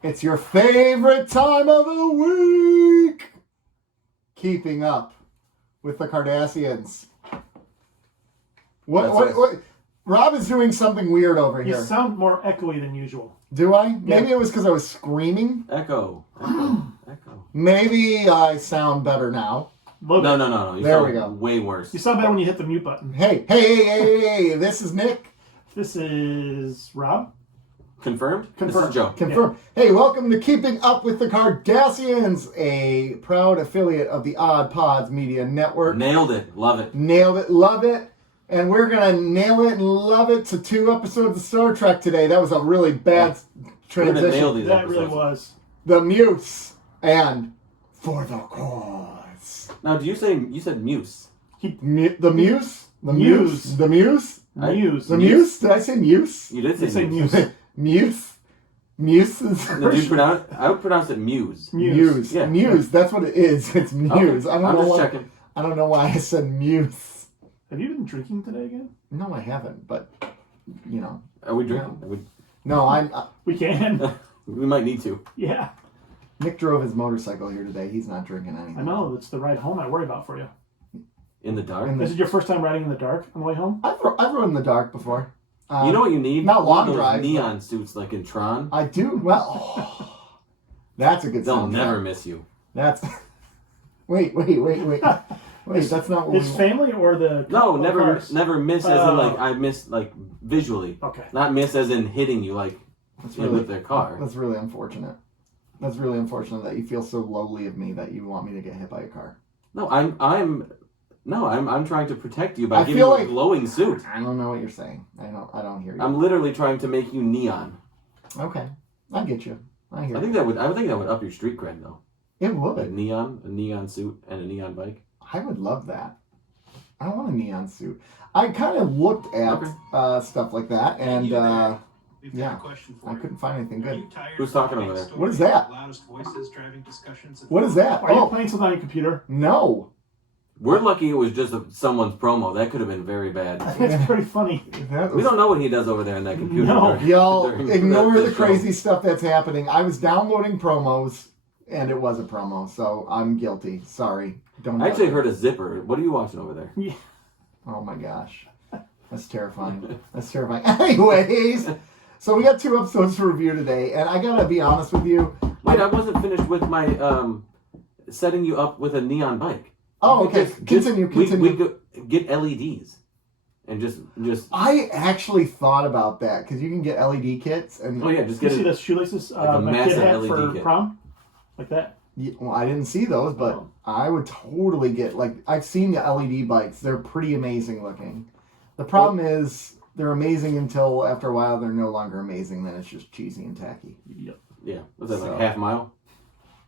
It's your favorite time of the week. Keeping up with the Kardashians. What? Rob is doing something weird over here. You sound more echoey than usual. Do I? Maybe it was because I was screaming. Echo. Maybe I sound better now. No. You there we go. Way worse. You sound better when you hit the mute button. Hey. This is Nick. This is Rob. Confirmed? Confirmed. This is Joe. Confirmed. Yeah. Hey, welcome to Keeping Up with the Kardashians, a proud affiliate of the Odd Pods Media Network. Nailed it. Love it. Love it. And we're going to nail it and love it to 2 episodes of Star Trek today. That was a really bad transition. Nail these that episodes. really was. The Muse and For the Cause. Now, you said Muse? The Muse? The Muse. The Muse? Muse. The Muse? Did I say Muse? You did say Muse. Muse? Muse is... No, I would pronounce it Muse. Muse. Yeah. Muse. That's what it is. It's Muse. Okay. I don't know just why. checking. I don't know why I said Muse. Have you been drinking today again? No, I haven't. But you know. Are we drinking? No, I'm. We can. We might need to. Yeah. Nick drove his motorcycle here today. He's not drinking anything. I know. It's the ride home I worry about for you. In the dark? Is it your first time riding in the dark on the way home? I've rode in the dark before. You know what you need? Not long One of those drives. neon suits like in Tron. I do. Well, that's a good They'll soundtrack. never miss you. That's. Wait. Wait, that's not what His family or the... No, cars? never miss as in like I miss like visually. Okay. Not miss as in hitting you like really, with their car. That's really unfortunate. That's really unfortunate that you feel so lowly of me that you want me to get hit by a car. No, I'm trying to protect you by giving feel you like- a glowing suit. I don't know what you're saying. I don't hear you. I'm literally trying to make you neon. Okay, I get you. I hear I you. think that would up your street cred though. It A would. neon suit and a neon bike. I would love that. I want a neon suit. I kind of looked at stuff like that, and yeah, I couldn't find anything good. Who's talking over there? What is that? What is that? Are you playing something on your computer? No. We're lucky it was just someone's promo. That could have been very bad. It's pretty funny. We don't know what he does over there in that computer. No. Y'all ignore the show. crazy stuff that's happening. I was downloading promos, and it was a promo, so I'm guilty. Sorry. Don't. I actually heard a zipper. What are you watching over there? Yeah. Oh my gosh. That's terrifying. That's terrifying. Anyways, so we got 2 episodes to review today, and I gotta be honest with you. Wait, I wasn't finished with my setting you up with a neon bike. Oh, okay. Continue. We get LEDs and just. I actually thought about that because you can get LED kits and. Oh yeah, just You get see it. the shoelaces like a my massive kid had LED for kit. prom? Like that? Yeah, well, I didn't see those, but Oh. I would totally get I've seen the LED bikes. They're pretty amazing looking. The problem is they're amazing until after a while they're no longer amazing. Then it's just cheesy and tacky. Yep. Yeah, was that like half mile?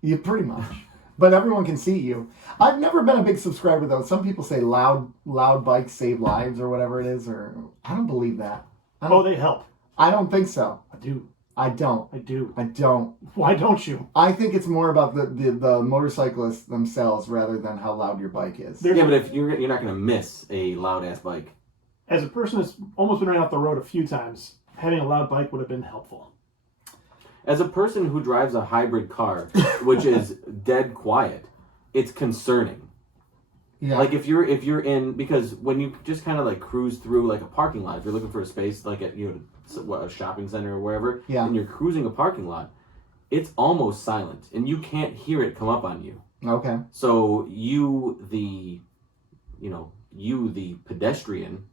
You pretty much. But everyone can see you. I've never been a big subscriber though. Some people say loud bikes save lives or whatever it is, or I don't believe that. They help. I don't think so. I do. I don't. I do. I don't. Why don't you? I think it's more about the motorcyclists themselves rather than how loud your bike is. Yeah, but if you're not going to miss a loud ass bike. As a person that's almost been running off the road a few times, having a loud bike would have been helpful. As a person who drives a hybrid car, which is dead quiet, it's concerning. Yeah. Like if you're in, because when you just kind of like cruise through like a parking lot, if you're looking for a space like at a shopping center or wherever, Yeah. and you're cruising a parking lot, it's almost silent and you can't hear it come up on you. Okay. So you the pedestrian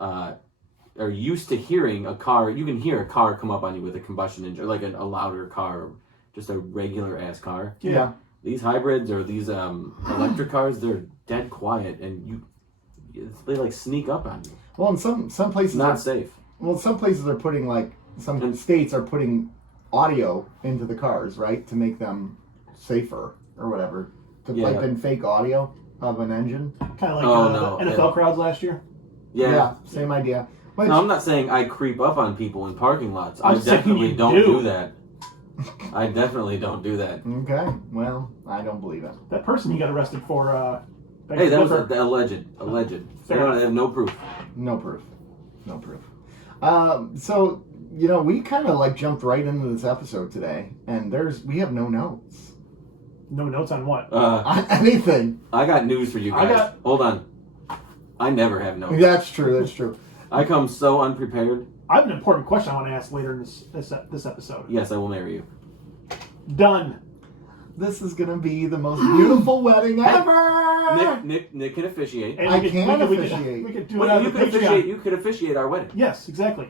are used to hearing a car. You can hear a car come up on you with a combustion engine, like a louder car, or just a regular ass car. Yeah. These hybrids or these electric cars, they're dead quiet, and they like sneak up on you. Well, in some places Not safe. Well, some places are putting some states are putting audio into the cars, right, to make them safer or whatever. To pipe in fake audio of an engine. Kind of like the NFL crowds last year. Yeah. Same idea. But No, I'm not saying I creep up on people in parking lots. I I'm saying definitely you don't do. do that. I definitely don't do that. Okay. Well, I don't believe it. That person he got arrested for. Hey, that was alleged. They don't have no proof. No proof. So, we kind of like jumped right into this episode today, and we have no notes. No notes on what? Anything. I got news for you guys. Hold on. I never have notes. That's true. I come so unprepared. I have an important question I want to ask later in this episode. Yes, I will marry you. Done. This is going to be the most beautiful wedding ever! Nick can officiate. I can officiate. We could do it on the Patreon. You could officiate our wedding. Yes, exactly.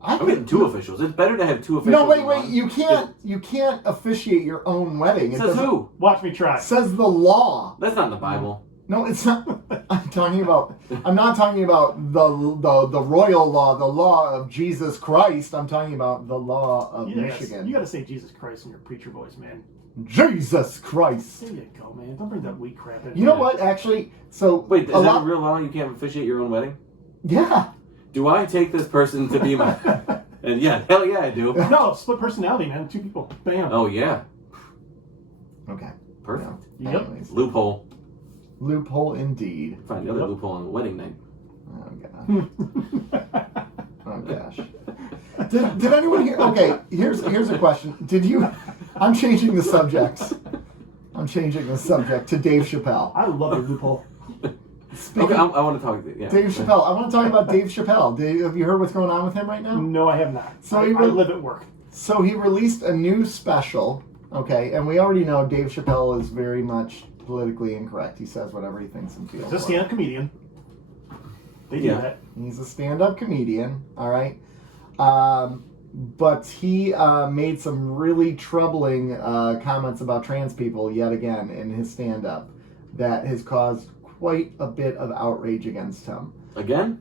I'm getting 2 officials. It's better to have 2 officials. No, wait. You can't officiate your own wedding. Says who? Watch me try. Says the law. That's not in the Bible. No, it's not. I'm not talking about the royal law, the law of Jesus Christ. I'm talking about the law of Michigan. You got to say Jesus Christ in your preacher voice, man. Jesus Christ. There you go, man. Don't bring that weak crap in. You know what? Actually, wait. Is that a real law? You can't officiate your own wedding? Yeah. Do I take this person to be my? And yeah, hell yeah, I do. No, split personality, man. 2 people. Bam. Oh yeah. Okay. Perfect. Yep. Anyways. Loophole indeed. Find another loophole on the wedding night. Oh gosh. Oh gosh. Did anyone hear? Okay, here's a question. Did you? I'm changing the subject. To Dave Chappelle. I love your loophole. Okay, I want to talk. Yeah. Dave Chappelle. I want to talk about Dave Chappelle. Have you heard what's going on with him right now? No, I have not. So I live at work. So he released a new special. Okay, and we already know Dave Chappelle is very much politically incorrect. He says whatever he thinks and feels. He's a stand-up comedian. They do that. He's a stand-up comedian. All right. But he made some really troubling comments about trans people yet again in his stand-up that has caused quite a bit of outrage against him. Again,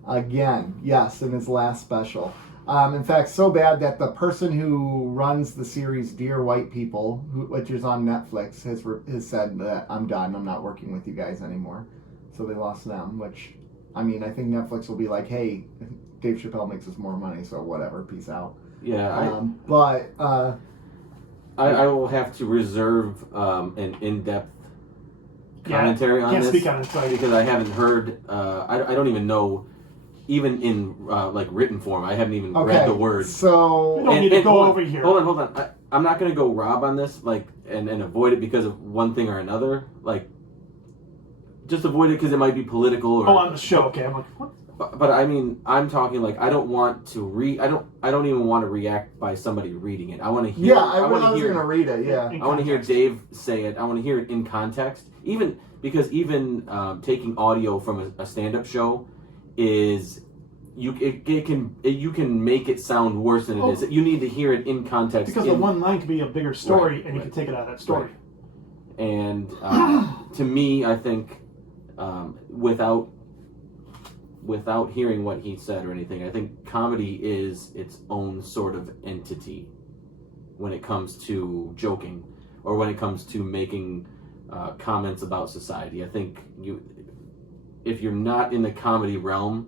yes, in his last special. In fact, so bad that the person who runs the series Dear White People, which is on Netflix, has said that I'm done. I'm not working with you guys anymore. So they lost them, which, I mean, I think Netflix will be like, hey, Dave Chappelle makes us more money, so whatever, peace out. Yeah, I will have to reserve an in-depth commentary on this. Can't speak on it, sorry. Because I haven't heard. I don't even know, even in like written form. I haven't even read the words. So we don't need to go over here. Hold on. I'm not gonna go Rob on this, like, and avoid it because of one thing or another. Like, just avoid it because it might be political. Or, on the show, okay. I'm like, what? But I mean, I'm talking like I don't want to read. I don't even want to react by somebody reading it. I want to hear. Yeah, I was going to read it. Yeah, I want to hear Dave say it. I want to hear it in context. Even taking audio from a stand-up show is you can make it sound worse than it is. You need to hear it in context because the one line could be a bigger story, and you can take it out of that story. Right. And to me, I think without hearing what he said or anything, I think comedy is its own sort of entity when it comes to joking or when it comes to making comments about society. I think if you're not in the comedy realm,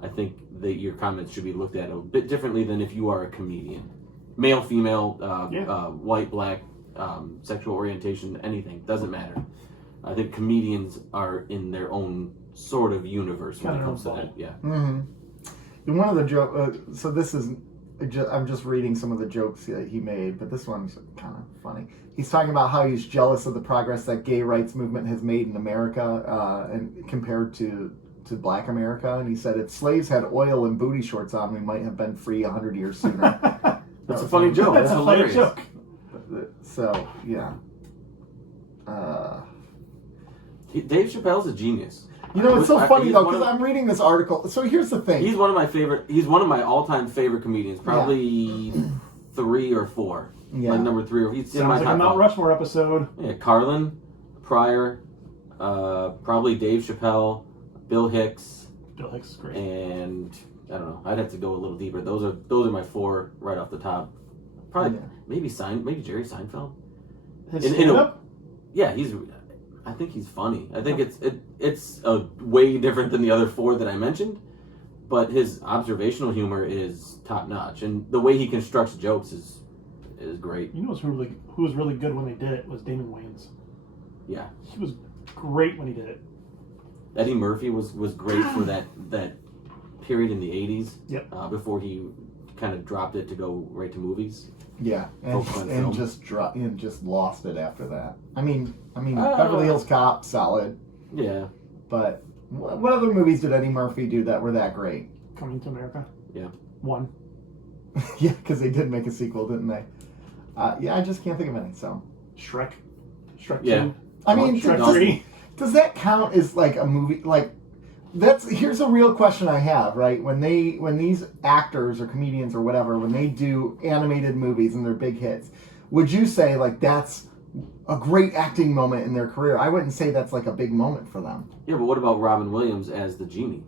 I think that your comments should be looked at a bit differently than if you are a comedian. Male, female, white, black, sexual orientation, anything, doesn't matter. I think comedians are in their own sort of universe when it comes to that. Yeah. Mm-hmm. And one of the jokes. So this is. I'm just reading some of the jokes that he made, but this one's kind of funny. He's talking about how he's jealous of the progress that gay rights movement has made in America, and compared to Black America. And he said, if slaves had oil and booty shorts on, we might have been free 100 years sooner. That's a funny joke. That's hilarious. Joke. So yeah. Dave Chappelle's a genius. You know, it's so funny though, because I'm reading this article. So here's the thing. He's one of my all-time favorite comedians. Probably 3 or 4. Yeah. Like number 3 or he's in my like top a Mount 5. Rushmore episode. Yeah, Carlin, Pryor, probably Dave Chappelle, Bill Hicks. Bill Hicks is great. And I don't know. I'd have to go a little deeper. Those are my 4 right off the top. Probably maybe Jerry Seinfeld. His stand-up? Yeah, I think he's funny. I think it's a way different than the other 4 that I mentioned, but his observational humor is top notch, and the way he constructs jokes is great. You know who was really good when they did it was Damon Wayans. Yeah, he was great when he did it. Eddie Murphy was great for that period in the 80s. Yep. Before he kind of dropped it to go right to movies. Yeah, and just lost it after that. I mean, Beverly Hills Cop, solid. Yeah. But what other movies did Eddie Murphy do that were that great? Coming to America. Yeah. 1. Yeah, because they did make a sequel, didn't they? Yeah, I just can't think of any. So Shrek 2. Yeah. I mean, Shrek 3. Does that count as like a movie? Like, here's a real question I have. Right, when these actors or comedians or whatever, when they do animated movies and they're big hits, would you say like that's a great acting moment in their career? I wouldn't say that's like a big moment for them. Yeah, but what about Robin Williams as the genie?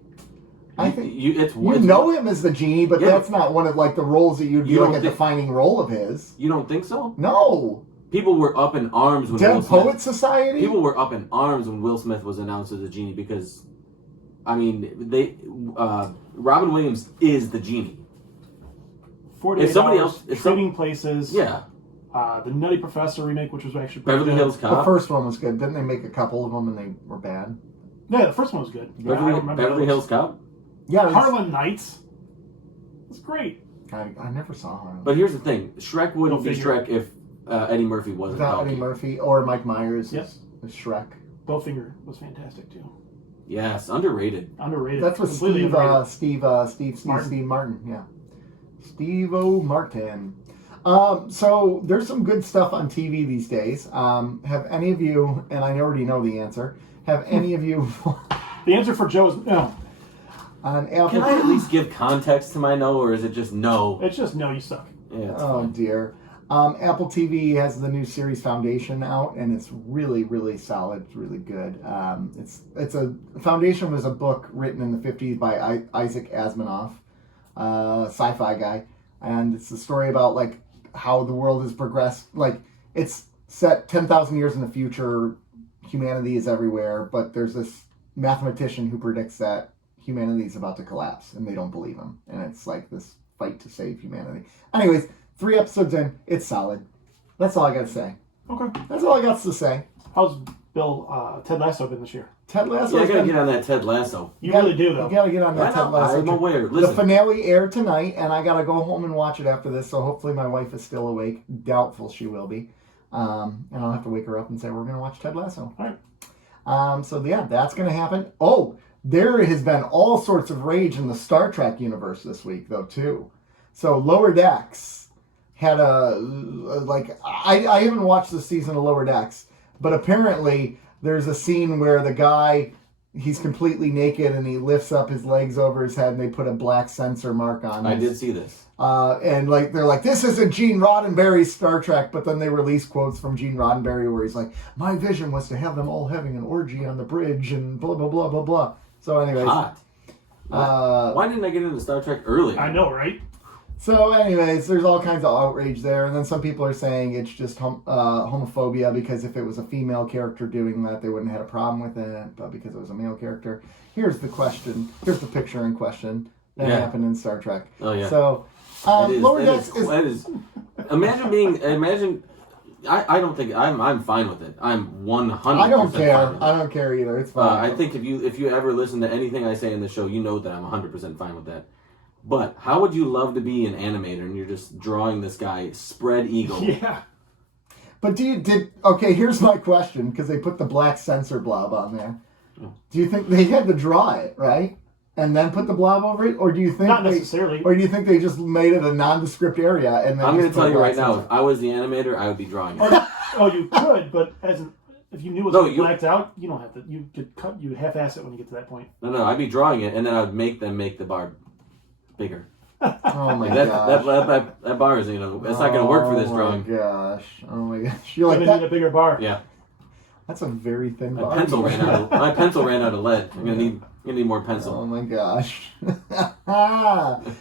I think it's know him as the genie, but yeah, that's not one of like the roles that you'd be like a defining role of his. You don't think so? No. People were up in arms when Dead Poets Society. People were up in arms when Will Smith was announced as the genie because, I mean, Robin Williams is the genie. 48 if somebody Hours, else, Trading Places. Yeah. The Nutty Professor remake, which was actually pretty Beverly good. Hills Cop. The first one was good. Didn't they make a couple of them and they were bad? Yeah, the first one was good. Beverly Hills Cop. Yeah. Harlan Knights. It's great. I never saw Harlan. But here's the thing: Shrek wouldn't be Shrek if Eddie Murphy wasn't. Without Eddie Murphy or Mike Myers as Shrek. Bowfinger was fantastic too. Yes, underrated. Underrated. That's what Steve Martin. Yeah, Steve-O Martin. So there's some good stuff on TV these days. Have any of you? And I already know the answer. Have any of you? The answer for Joe is no. On Apple. Can I at least give context to my no, or is it just no? It's just no. You suck. Yeah. Oh dear. Apple TV has the new series Foundation out, and it's really, really solid. It's really good. It's a Foundation was a book written in the 50s by Isaac Asimov, sci-fi guy, and it's a story about like how the world has progressed. Like it's set 10,000 years in the future. Humanity is everywhere, but there's this mathematician who predicts that humanity is about to collapse, and they don't believe him. And it's like this fight to save humanity. Anyways, 3 episodes in, it's solid. That's all I got to say. Okay. That's all I got to say. How's Ted Lasso been this year? Ted Lasso. Yeah, I gotta get on that Ted Lasso. You really do, though. You gotta get on that Ted Lasso. I'm aware. Listen. The finale aired tonight, and I gotta go home and watch it after this. So hopefully my wife is still awake. Doubtful she will be. And I'll have to wake her up and say we're gonna watch Ted Lasso. All right. So yeah, that's gonna happen. Oh, there has been all sorts of rage in the Star Trek universe this week, though, too. So Lower Decks had I haven't watched the season of Lower Decks, but apparently there's a scene where the guy, he's completely naked and he lifts up his legs over his head and they put a black censor mark on him. I did see this. And like they're like, this isn't Gene Roddenberry's Star Trek, but then they release quotes from Gene Roddenberry where he's like, my vision was to have them all having an orgy on the bridge and blah, blah, blah, blah, blah. So anyways. Hot. Why didn't I get into Star Trek earlier? I know, right? So anyways, there's all kinds of outrage there. And then some people are saying it's just homophobia because if it was a female character doing that, they wouldn't have had a problem with it. But because it was a male character. Here's the question. Here's the picture in question that happened in Star Trek. Oh, yeah. So Lower Decks is... Imagine... I don't think I'm fine with it. I'm 100%. I don't care. Fine with it. I don't care either. It's fine. I think if you ever listen to anything I say in the show, you know that I'm 100% fine with that. But how would you love to be an animator and you're just drawing this guy spread eagle? Yeah. But okay, here's my question, because they put the black censor blob on there. Oh. Do you think they had to draw it, right? And then put the blob over it? Or do you think Not necessarily. Or do you think they just made it a nondescript area and then I'm going to tell you right censor? now, if I was the animator, I would be drawing it. You could, but if you knew it was blacked out, you don't have to. You could cut. You half-ass it when you get to that point. No, I'd be drawing it, and then I would make them make the bar bigger. Oh my gosh. That bar is, it's not going to work for this drawing. Oh my gosh. You're like, that need a bigger bar. Yeah. That's a very thin bar. My pencil ran out of lead. I'm gonna need more pencil. Oh my gosh.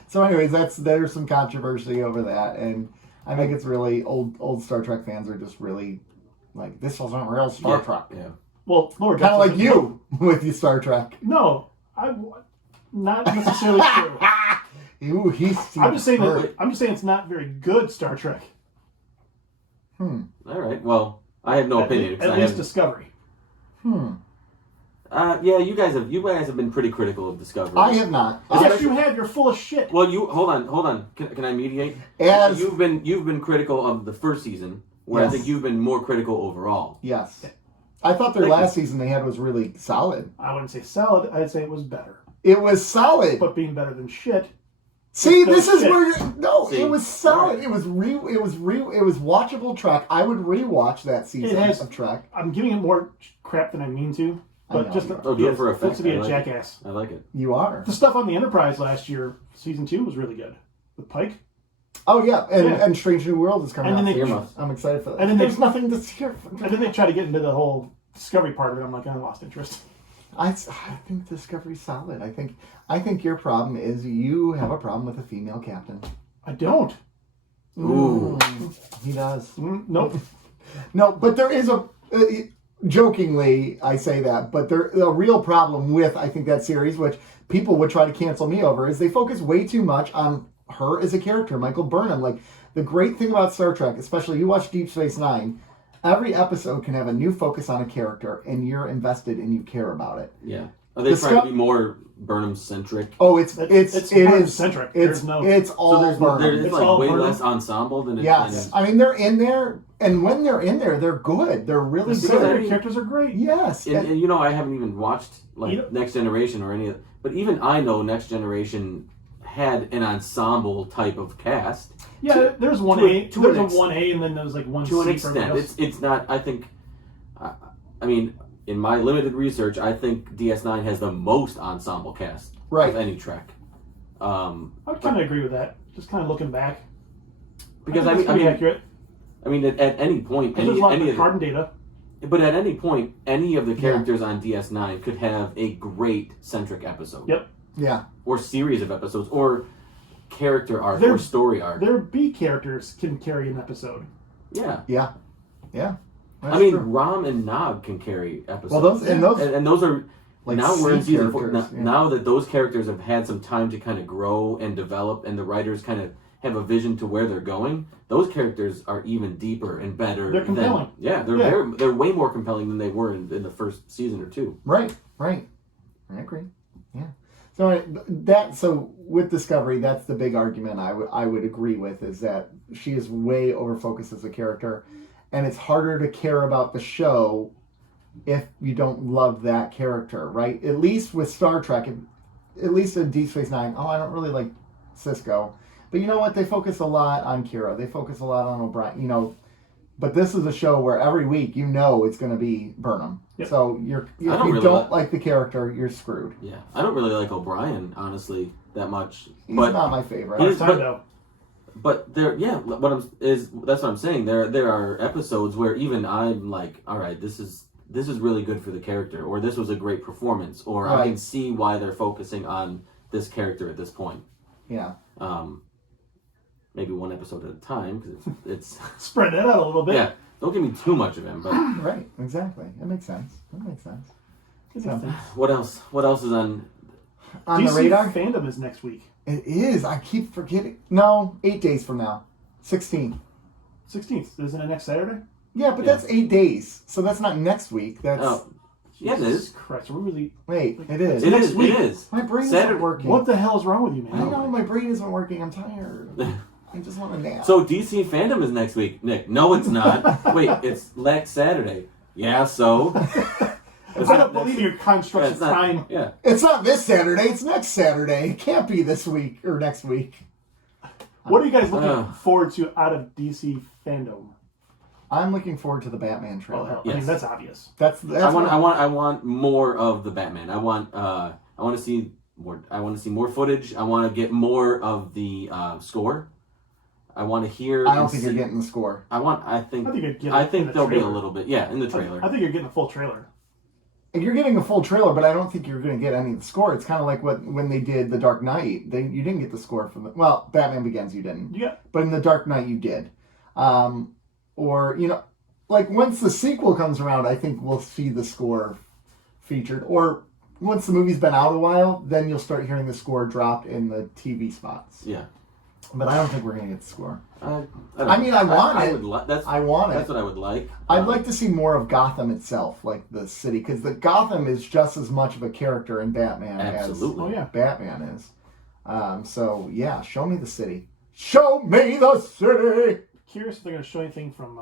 So anyways, there's some controversy over that, and I think it's really old Star Trek fans are just really like, this wasn't real Star Trek. Yeah. Well, Lower Decks kind of like you with your Star Trek. No, not necessarily true. Ooh, I'm just saying it's not very good Star Trek. All right. Well, I have no opinion. At least Discovery. Yeah, you guys have been pretty critical of Discovery. I have not. Yes, you have. You're full of shit. Well, hold on. Can I mediate? As You've been critical of the first season, where I think you've been more critical overall. Yes. I thought their last season they had was really solid. I wouldn't say solid. I'd say it was better. It was solid. But being better than shit. See, this is where See? it was solid. Right. It was watchable Trek. I would rewatch that season of Trek. I'm giving it more crap than I mean to, but just to be a jackass. I like it. You are. The stuff on the Enterprise last year, season 2 was really good with Pike. Oh yeah, and Strange New World is coming out. I'm excited for that. And then there's nothing to hear. And then they try to get into the whole Discovery part of it. I'm like, I lost interest. I think Discovery's solid. I think your problem is you have a problem with a female captain. I don't. Ooh. He does. Nope. No, but there is jokingly I say that, but the real problem with I think that series, which people would try to cancel me over, is they focus way too much on her as a character, Michael Burnham. Like, the great thing about Star Trek, especially you watch Deep Space Nine, every episode can have a new focus on a character, and you're invested and you care about it. Yeah. Are they trying to be more Burnham-centric? Oh, it is centric. It's all Burnham. There's like way less ensemble than it. Yes. I mean, they're in there, and when they're in there, they're good. They're really good. The characters are great. Yes. And I haven't even watched Next Generation or any of it, but even I know Next Generation had an ensemble type of cast. Yeah, there's one A. There's a 1A, and then there's like one C. To an extent, it's not. I think. I mean, in my limited research, I think DS9 has the most ensemble cast of any Trek. I would kind of agree with that. Just kind of looking back, because I mean, accurate. I mean, at any point, there's a lot of carbon data. But at any point, any of the characters on DS9 could have a great centric episode. Yep. Yeah. Or series of episodes, or character arc, or story arc. Their B characters can carry an episode. Yeah. Yeah. Yeah. That's I mean, true. Rom and Nog can carry episodes. Well, those are like now we're in season 4. Yeah. Now that those characters have had some time to kind of grow and develop, and the writers kind of have a vision to where they're going, those characters are even deeper and better. They're compelling. They're way more compelling than they were in the first season or two. Right. I agree. Yeah. So with Discovery, that's the big argument I would agree with, is that she is way overfocused as a character, and it's harder to care about the show if you don't love that character, right? At least with Star Trek, at least in Deep Space Nine, I don't really like Sisko, but you know what? They focus a lot on Kira. They focus a lot on O'Brien. But this is a show where every week it's going to be Burnham. Yep. So if you don't like the character, you're screwed. Yeah, I don't really like O'Brien, honestly, that much. He's not my favorite. But that's what I'm saying. There are episodes where even I'm like, all right, this is really good for the character, or this was a great performance, or I can see why they're focusing on this character at this point. Yeah. Maybe one episode at a time, because it's spread that out a little bit. Yeah, don't give me too much of him. But right, exactly. That makes sense. So, what else? What else is on the radar? Fandom is next week. It is. I keep forgetting. No, 8 days from now. 16th. 16th. Isn't it next Saturday? Yeah, but that's 8 days. So that's not next week. That's... Yeah, it is. Christ, we're really... Wait, it is. It is. My brain isn't working. What the hell is wrong with you, man? I know, my brain isn't working. I'm tired. I just want to nap. So DC Fandom is next week, Nick. No, it's not. Wait, it's next Saturday. Yeah, so... I don't believe your construct of time. Yeah. It's not this Saturday. It's next Saturday. It can't be this week or next week. What are you guys looking forward to out of DC Fandom? I'm looking forward to the Batman trailer. Oh, hell. Yes. I mean, that's obvious. That's I want more of the Batman. I want to see more. I want to see more footage. I want to get more of the score. I want to hear. I don't think you're getting the score. I think there'll be a little bit. Yeah, in the trailer. I think you're getting a full trailer. You're getting a full trailer, but I don't think you're going to get any of the score. It's kind of like when they did The Dark Knight. You didn't get the score from Batman Begins you didn't. Yeah. But in The Dark Knight you did. Or, like once the sequel comes around, I think we'll see the score featured. Or once the movie's been out a while, then you'll start hearing the score dropped in the TV spots. Yeah. But I don't think we're going to get the score. I want it. I want it. That's what I would like. I'd like to see more of Gotham itself, like the city, because the Gotham is just as much of a character in Batman as Batman is. So, yeah, show me the city. Show me the city! Curious if they're going to show anything from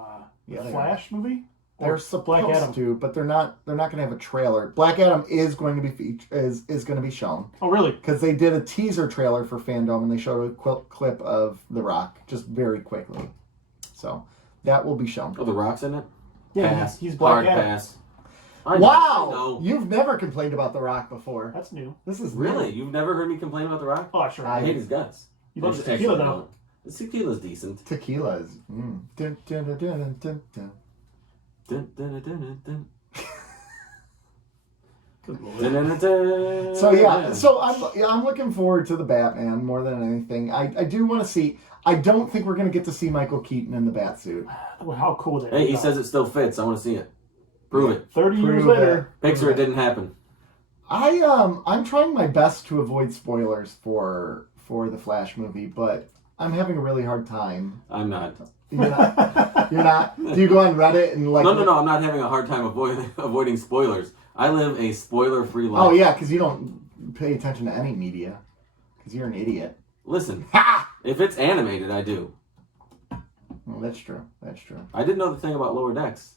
the they Flash movie? They're supposed to, but they're not going to have a trailer. Black Adam is going to be is going to be shown. Oh, really? Because they did a teaser trailer for Fandom, and they showed a clip of The Rock, just very quickly. So, that will be shown. Oh, The Rock's in it? Yeah, pass. he's Black Adam. Pass. Wow! You've never complained about The Rock before. That's new. This is really? new. You've never heard me complain about The Rock? Oh, sure. I hate his guts. You love the tequila, though. The tequila's decent. Tequila is... Dun, dun, dun, dun, dun, dun. Dun, dun, dun, dun, dun. So yeah, so I'm looking forward to the Batman more than anything. I do want to see. I don't think we're going to get to see Michael Keaton in the Batsuit. Well, how cool would that Hey, be? he says it still fits. I want to see it. Prove it. 30 years later. Picture it didn't happen. I'm trying my best to avoid spoilers for the Flash movie, but I'm having a really hard time. I'm not. You're not. Do you go on Reddit and like? No. I'm not having a hard time avoiding spoilers. I live a spoiler-free life. Oh yeah, because you don't pay attention to any media, because you're an idiot. Listen, if it's animated, I do. Well, that's true. That's true. I didn't know the thing about Lower Decks.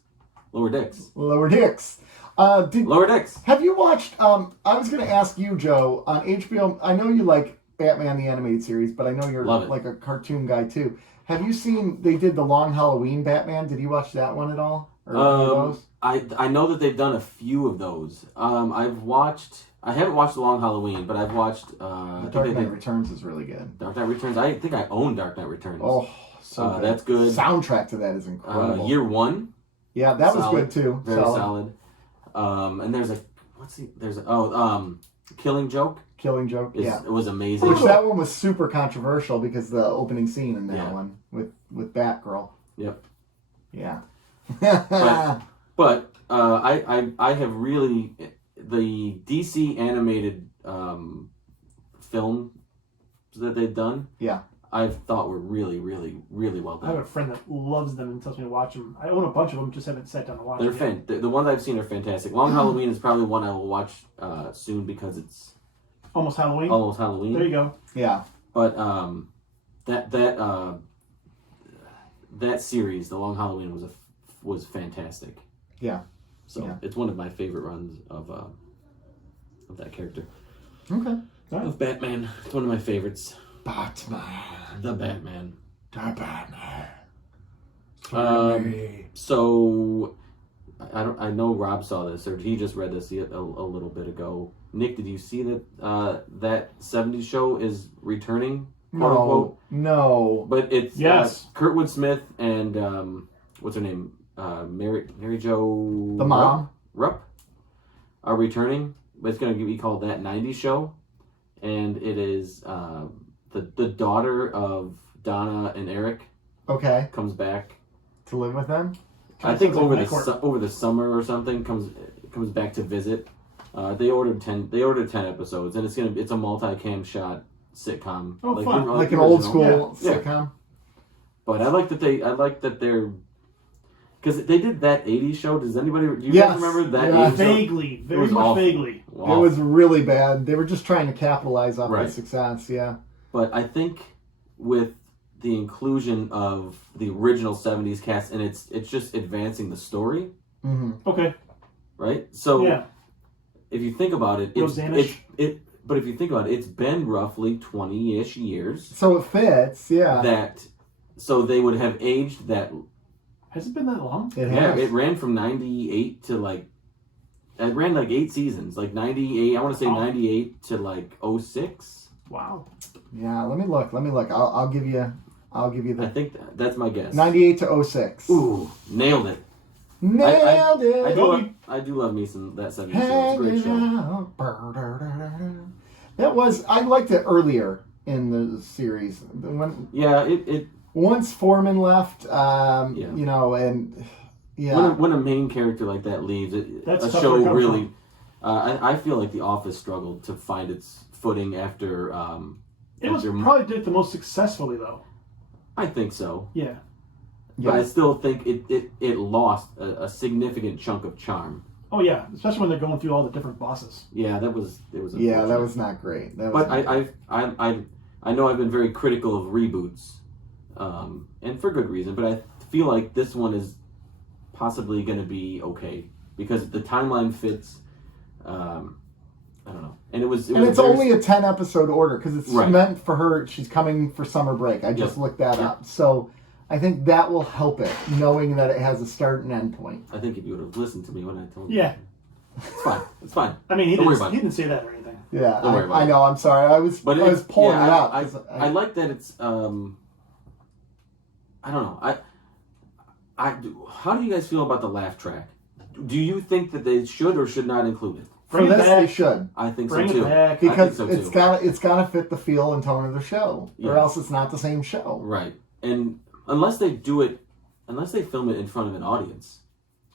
Lower Dicks. Lower Dicks. Lower Decks. Have you watched? I was going to ask you, Joe, on HBO. I know you like Batman the Animated Series, but I know you're like a cartoon guy too. Have you seen? They did the Long Halloween Batman. Did you watch that one at all? Or any of those? I know that they've done a few of those. I haven't watched The Long Halloween, but I've watched... Dark Knight Returns is really good. Dark Knight Returns? I think I own Dark Knight Returns. Oh, so good. That's good. Soundtrack to that is incredible. Year One? Yeah, that was good too. Very solid. And there's Killing Joke? Killing Joke, yeah. It was amazing. Which that one was super controversial because the opening scene in that one with Batgirl. Yep. Yeah. But I have really the DC animated film that they've done. Yeah, I've thought were really, really, really well done. I have a friend that loves them and tells me to watch them. I own a bunch of them, just haven't sat down to watch them. The ones I've seen are fantastic. Long Halloween is probably one I will watch soon because it's almost Halloween. Almost Halloween. There you go. Yeah. But that series, The Long Halloween, was fantastic. Yeah. So it's one of my favorite runs of that character. Okay. Of Batman. It's one of my favorites. Batman. The Batman. The Batman. So I know Rob saw this, or he just read this a little bit ago. Nick, did you see that that 70s show is returning? Quote unquote? No. But it's Kurtwood Smith and what's her name? Mary Jo. The mom. Rupp are returning. It's going to be called That 90s Show, and it is the daughter of Donna and Eric. Okay. Comes back to live with them. I think over the summer or something comes back to visit. They ordered 10 episodes, and it's a multi-cam shot sitcom. Oh, fun! Like an old school sitcom. But I like that they're because they did That 80s Show. Does anybody do you guys remember that? Yeah. Vaguely, very much vaguely. Wow. It was really bad. They were just trying to capitalize off the success. Yeah. But I think with the inclusion of the original 70s cast, and it's just advancing the story. Mm-hmm. Okay. Right? So if you think about it, but if you think about it, it's been roughly 20-ish years. So it fits, So they would have aged that. Has it been that long? It has. It ran from 98 to it ran 8 seasons. 98, I want to say 98 to 06. Wow. Yeah, let me look. I'll give you the... I think that's my guess. 98 to 06. Ooh, nailed it. Nailed it. I do love me some that 70s show. It's a great show. That was... I liked it earlier in the series. Once Foreman left, you know, and... Yeah. When a main character like that leaves, a show really... I feel like The Office struggled to find its footing after It was probably did it the most successfully, though. I think so. Yeah. But I still think it lost a significant chunk of charm. Oh yeah, especially when they're going through all the different bosses. Yeah, that was that was not great. I know I've been very critical of reboots, and for good reason. But I feel like this one is possibly going to be okay because the timeline fits. I don't know, and it's only a 10-episode order because it's meant for her. She's coming for summer break. I just looked that up, so. I think that will help it, knowing that it has a start and end point. I think if you would have listened to me when I told you. Yeah. It's fine. It's fine. I mean, he didn't say that or anything. Yeah, I know. I'm sorry. I was pulling it up. I like that it's, I don't know. How do you guys feel about the laugh track? Do you think that they should or should not include it? For this, they should. I think so too. Because it's gotta fit the feel and tone of the show, or else it's not the same show. Right. And unless they film it in front of an audience.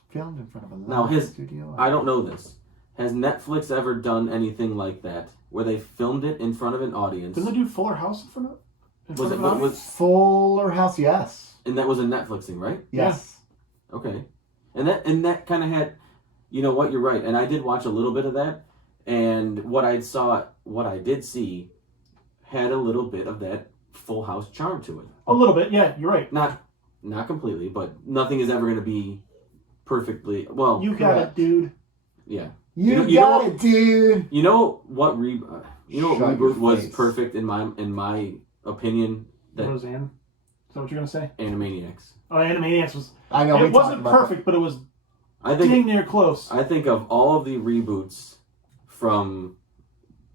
Filmed in front of a studio. I don't know this. Has Netflix ever done anything like that, where they filmed it in front of an audience? Didn't they do Fuller House in front of? Was Fuller House? Yes. And that was a Netflix thing, right? Yes. Yeah. Okay. And that kind of had, you know what? You're right. And I did watch a little bit of that, and what I did see, had a little bit of that Full House charm to it. A little bit, yeah, you're right. Not completely, but nothing is ever going to be perfectly well. You got it, dude. Yeah, you got it, dude. You know what? Reboot was perfect in my opinion. Roseanne. Is that what you're going to say? Animaniacs. Oh, Animaniacs was. I know it wasn't perfect, but it was. Dang near close. I think of all of the reboots from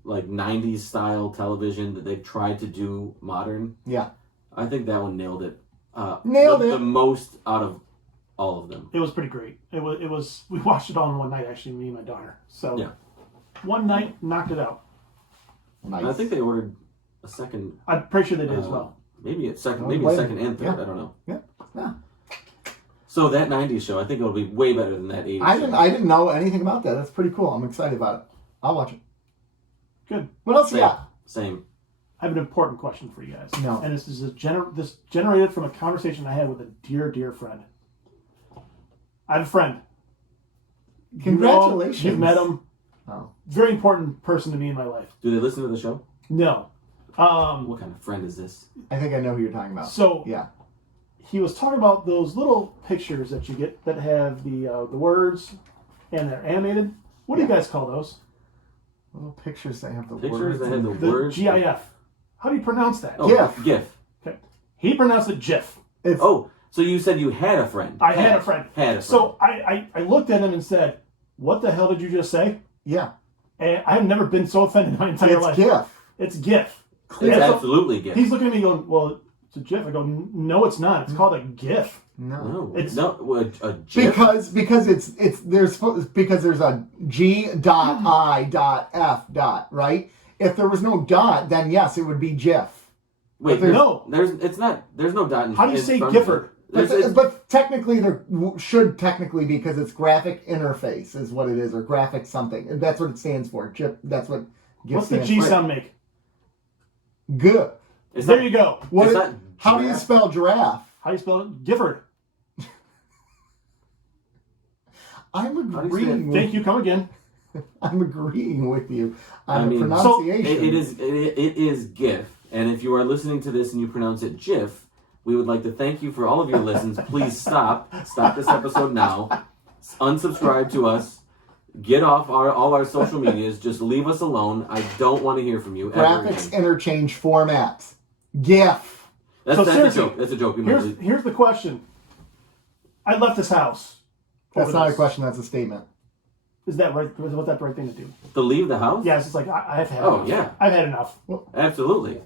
like 90s style television that they've tried to do modern. Yeah. I think that one nailed it. The most out of all of them. It was pretty great. It was we watched it all in one night, actually, me and my daughter. So yeah. One night, knocked it out. Nice. I think they ordered a second. I'm pretty sure they did as well. Maybe a second and third. Yeah. I don't know. Yeah. So that 90s show, I think it'll be way better than that 80s show. I didn't know anything about that. That's pretty cool. I'm excited about it. I'll watch it. Good. What else you got? Same. I have an important question for you guys. No. And this is this generated from a conversation I had with a dear, dear friend. I have a friend. Congratulations. You've met him. Oh. Very important person to me in my life. Do they listen to the show? No. What kind of friend is this? I think I know who you're talking about. So yeah. He was talking about those little pictures that you get that have the words and they're animated. What do you guys call those? Little pictures that have the words. Pictures that have the words? GIF. How do you pronounce that? GIF. GIF. Okay. He pronounced it GIF. So you said you had a friend. I had a friend. Had a friend. So I looked at him and said, "What the hell did you just say?" Yeah. And I've never been so offended in my entire life. It's GIF. It's GIF. It's absolutely GIF. He's looking at me going, "Well, it's a GIF." I go, "No, it's not. It's called a GIF." No, it's not a GIF. Because there's a G.I.F. right. If there was no dot, then yes, it would be GIF. Wait, no, there's no dot. How do you say Gifford? But technically, there should technically be because it's graphic interface is what it is, or graphic something. That's what it stands for. GIF. That's what GIF What's the stands G for. sound make? Good. There you go. How do you spell giraffe? How do you spell it? Gifford. I'm agreeing with Thank you. Come again. I'm agreeing with you on the pronunciation. So it is GIF, and if you are listening to this and you pronounce it GIF, we would like to thank you for all of your listens. Please stop this episode now. Unsubscribe to us. Get off all our social medias. Just leave us alone. I don't want to hear from you. Graphics interchange format. GIF. That's a joke. That's a joke. Here's the question. I left this house. That's not a question. That's a statement. Is that right? Was that the right thing to do? To leave the house? Yeah, it's just like I've had. Oh enough. yeah, I've had enough. Absolutely.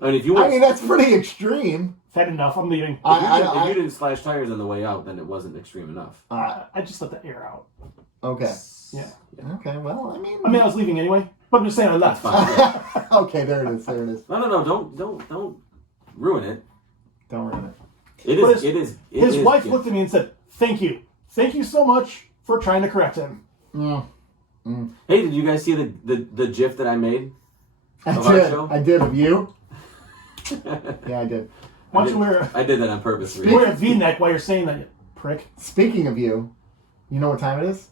I mean, that's pretty extreme. I've had enough. I'm leaving. If you didn't slash tires on the way out, then it wasn't extreme enough. I just let the air out. Okay. Yeah. Okay. Well, I mean, I was leaving anyway, but I'm just saying I left. Okay, there it is. No. Don't ruin it. Don't ruin it. His wife looked at me and said, "Thank you. Thank you so much for trying to correct him." Hey, did you guys see the GIF that I made? I did of you. Yeah, I did. Why don't you wear? I did that on purpose. You wear a V-neck while you're saying that, you prick. Speaking of you know what time it is?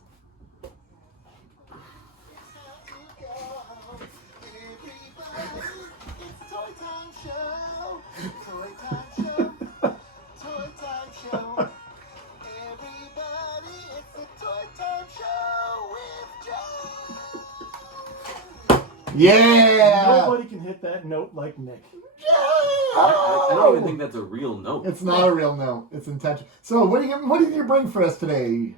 Yeah! Nobody can hit that note like Nick. I don't even think that's a real note. It's not a real note. It's intentional. So, what did you bring for us today,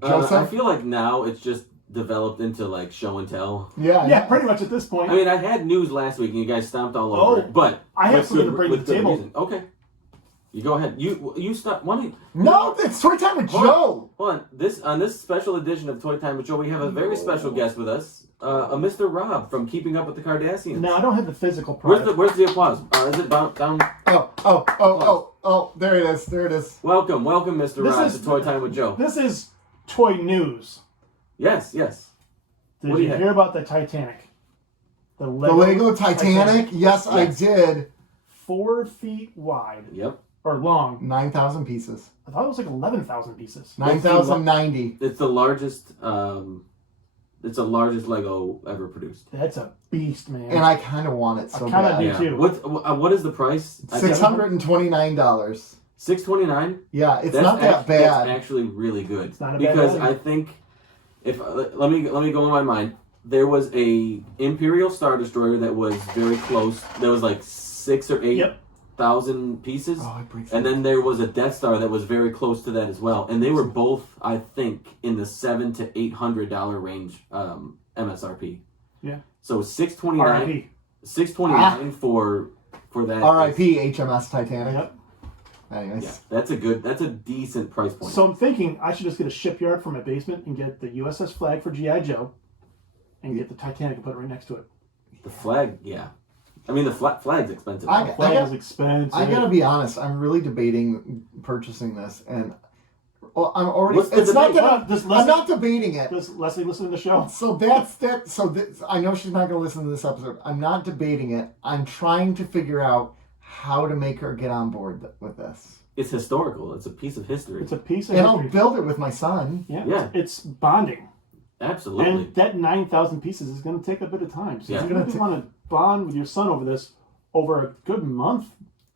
Joseph? I feel like now it's just developed into like show and tell. Yeah, pretty much at this point. I mean, I had news last week and you guys stomped all over it, but I have with something good- to bring to with the good table. reason. Okay, you go ahead. You stop. Why don't you, No, it's Story Time with Joe. Hold on. On this special edition of Toy Time with Joe, we have a very special guest with us, a Mr. Rob from Keeping Up with the Kardashians. No, I don't have the physical product. Where's the applause? Is it down? Oh, there it is. Welcome, Mr. Rob to Toy Time with Joe. This is toy news. Yes. Did What do you you hear about the Titanic? The Lego Titanic? Yes, I did. 4 feet wide. Yep. Or long. 9,000 pieces. I thought it was like 11,000 pieces. 9,090. It's the largest. It's the largest Lego ever produced. That's a beast, man. And I kind of want it so I kinda bad. do too. What is the price? $629. $629. Yeah, it's not that bad. That's actually really good. It's not a bad because value. I think if let me go in my mind. There was a Imperial Star Destroyer that was very close. There was like 6 or 8,000 pieces. Oh, it breaks. And then there was a Death Star that was very close to that as well. And they were both, I think, in the $700 to $800 range MSRP. Yeah. So $629 for that. R.I.P. HMS Titanic. Yep. Anyways. Yeah, that's a decent price point. So I'm thinking I should just get a shipyard from my basement and get the USS flag for G.I. Joe and get the Titanic and put it right next to it. The flag, yeah. I mean, the flag's expensive. The flag is expensive. I gotta be honest. I'm really debating purchasing this, and I'm already. What's the It's not debate? that I'm not debating it. Does Leslie listen to the show? So I know she's not going to listen to this episode. I'm not debating it. I'm trying to figure out how to make her get on board with this. It's historical. It's a piece of history. It's a piece of And history. I'll build it with my son. Yeah. It's bonding. Absolutely. And that 9,000 pieces is going to take a bit of time. So Yeah. you're going to want to bond with your son over this over a good month.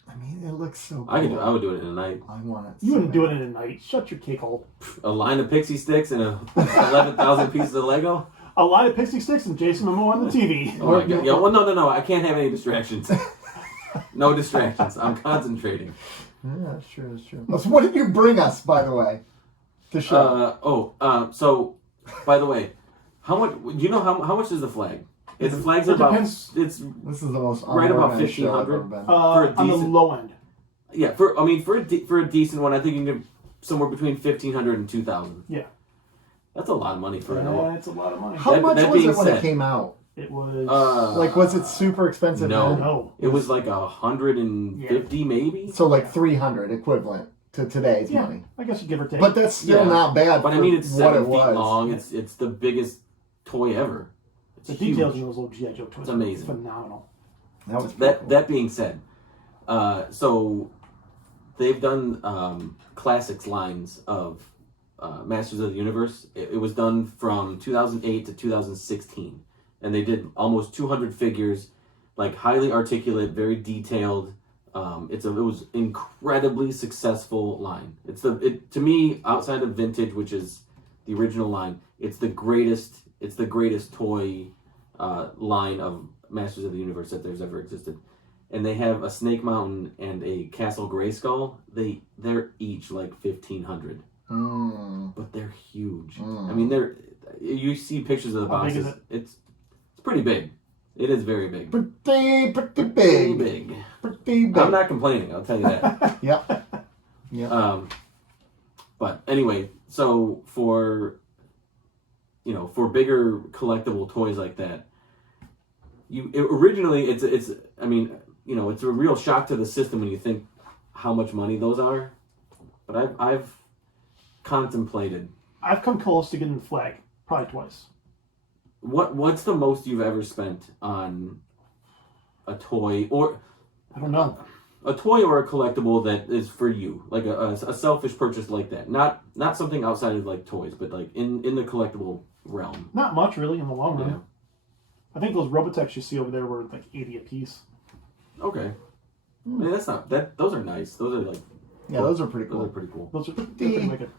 I mean, it looks so cool. I would do it in a night. I want it. You wouldn't do it in a night. Shut your cake hole. A line of pixie sticks and 11,000 pieces of Lego. A lot of pixie sticks and Jason Momoa on the TV. Oh my god. Yeah, well, no. I can't have any distractions. No distractions. I'm concentrating. Yeah, that's true. So what did you bring us, by the way, to show? So, by the way, how much? Do you know how much is the flag? The flags It are about. depends. It's This is the most right about unorganized show I've 1,500. ever been. for a On the decent- low end. yeah. For a decent one, I think you can do somewhere between 1,500 and 2,000. Yeah. That's a lot of money for an old. That's a lot of money. How that- much that was being it when said- it came out? It was. Was it super expensive? No. then? No. It was like 150 maybe. So like 300 equivalent to today's Yeah. money. I guess you give or take. But that's still Yeah. not bad. But I for mean, it's what 7 it feet was. long. It's the biggest toy ever. It's the huge. details in those little G.I. Joe toys It's amazing. are phenomenal. That was pretty cool. That being said, so they've done classics lines of Masters of the Universe. It was done from 2008 to 2016, and they did almost 200 figures, like highly articulate, very detailed. It was incredibly successful line. To me, outside of Vintage, which is the original line, it's the greatest toy line of Masters of the Universe that there's ever existed. And they have a Snake Mountain and a Castle Grayskull. They're each like 1,500, but they're huge. I mean, you see pictures of the How big boxes. is it? It's pretty big. It is very big. Pretty big. Pretty big. Pretty big. I'm not complaining. I'll tell you that. Yep. But anyway, so for bigger collectible toys like that, originally it's a real shock to the system when you think how much money those are. But I've contemplated. I've come close to getting the flag probably twice. What's the most you've ever spent on a toy? Or I don't know. A toy or a collectible that is for you, like a selfish purchase like that. Not something outside of like toys, but like in the collectible realm. Not much really in the long run. Yeah. I think those Robotechs you see over there were like 80 a piece. Okay. I mean, that's not that. Those are nice. Those are like. Yeah, those are pretty cool. Those are pretty cool. Those are pretty wicked.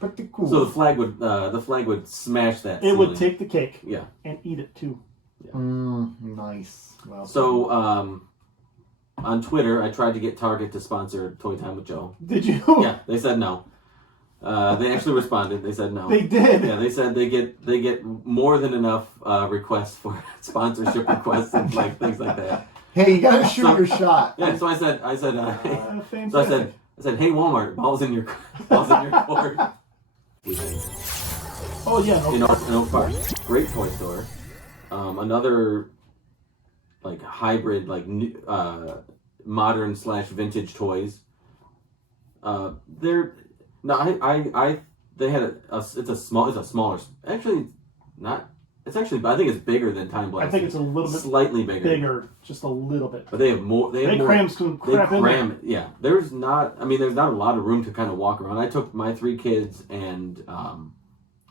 Pretty cool. So the flag would smash that. It would ceiling. take the cake. Yeah. And eat it too. Yeah. Nice. Well, so on Twitter, I tried to get Target to sponsor Toy Time with Joe. Did you? Yeah, they said no. They actually responded. They said no. They did. Yeah, they said they get more than enough requests for sponsorship requests and like things like that. hey, you gotta shoot your shot. Yeah, so I said, Fantastic. I said, hey Walmart, balls in your court. Oh yeah. In Oak Park, great toy store. Another like hybrid, like modern / vintage toys. They had it's a smaller. Actually, not. It's actually, I think it's bigger than Time Blast. I think it's a little bit slightly bigger, just a little bit. But they have more. They cram some crap in there. Yeah, there's not a lot of room to kind of walk around. I took my 3 kids, and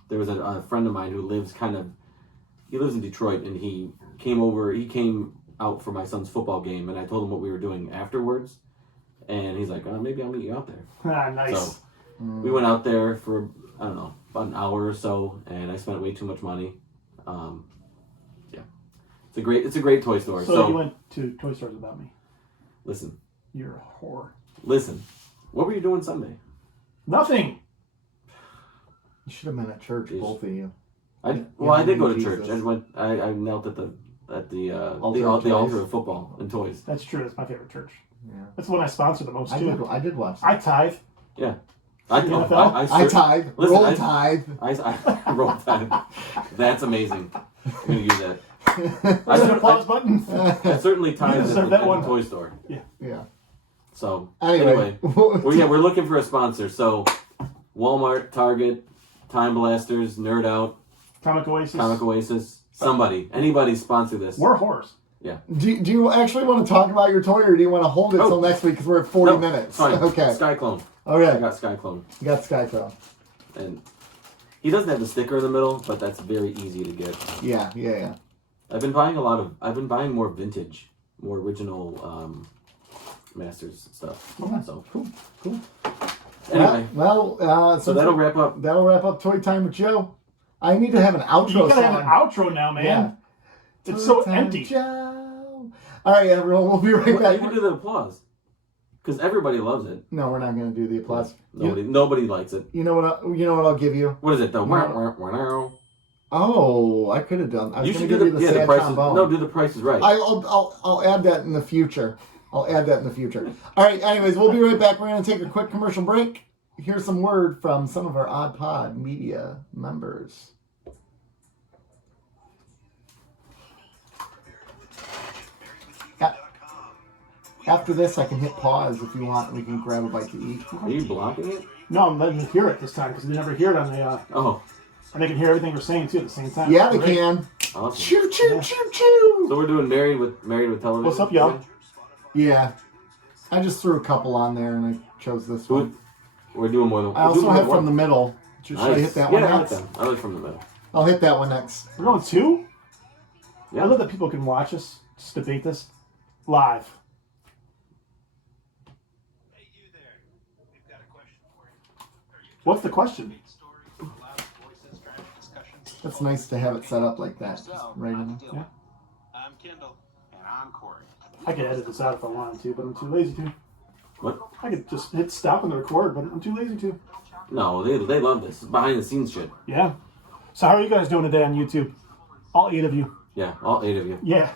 there was a friend of mine who lives he lives in Detroit, and he came out for my son's football game, and I told him what we were doing afterwards, and he's like, maybe I'll meet you out there. Nice. So we went out there for, I don't know, about an hour or so, and I spent way too much money. Yeah, it's a great toy store. So you went to toy stores without me. Listen, You're a whore. listen. What were you doing Sunday? Nothing. You should have been at church, Jeez. both of you. I did go to church. I knelt at the altar of football and toys. That's true. That's my favorite church. Yeah. That's the one I sponsor the most too. I did watch. I tithe. Yeah. I tithe. Listen, Roll tithe. I roll tithe. That's amazing. I'm gonna use that. There's an applause button. I certainly tithe deserve at that one. the toy store. Yeah. So Anyway. we're looking for a sponsor. So Walmart, Target, Time Blasters, Nerd Out, Comic Oasis. Anybody sponsor this. We're whores. Yeah. Do you actually want to talk about your toy, or do you want to hold it till next week because we're at 40 minutes? Fine. Okay. Skyclone. Okay. I got Skyclone. You got Skyclone. And he doesn't have the sticker in the middle, but that's very easy to get. Yeah. I've been buying more vintage, more original Masters stuff. Okay. So Cool. anyway, so that'll wrap up. That'll wrap up Toy Time with Joe. I need to have an outro You gotta song. have an outro now, man. Yeah. It's Toy so Time empty. with Joe. All right, everyone. We'll be right You back. can do the applause because everybody loves it. No, we're not going to do the applause. Nobody likes it. You know what? I'll give you. What is it though? Oh, I could have done. I was You going should to do give you the the sad price. trombone. No, do the Price is Right. I'll add that in the future. All right. Anyways, we'll be right back. We're going to take a quick commercial break. Here's some word from some of our Odd Pod Media members. After this, I can hit pause if you want, and we can grab a bite to eat. Are you blocking it? No, I'm letting them hear it this time because they never hear it on the. Oh. And they can hear everything we're saying too at the same time. Yeah, they can. Awesome. Choo choo choo choo. So we're doing Married with Television. What's up, y'all? Yeah, I just threw a couple on there, and I chose this one. We're doing more than. I also have from the middle. Should I hit that one next? I like from the middle. I'll hit that one next. We're going 2? Yeah. I love that people can watch us, just debate this live. Hey, you there. We've got a question for you. What's the question? That's nice to have it set up like that. Just right in there. Yeah. I'm Kendall. And I'm Corey. I could edit this out if I wanted to, but I'm too lazy to. What? I could just hit stop on the record, but I'm too lazy to. No, they love this. It's behind the scenes shit. Yeah. So how are you guys doing today on YouTube? All 8 of you. Yeah, all 8 of you. Yeah.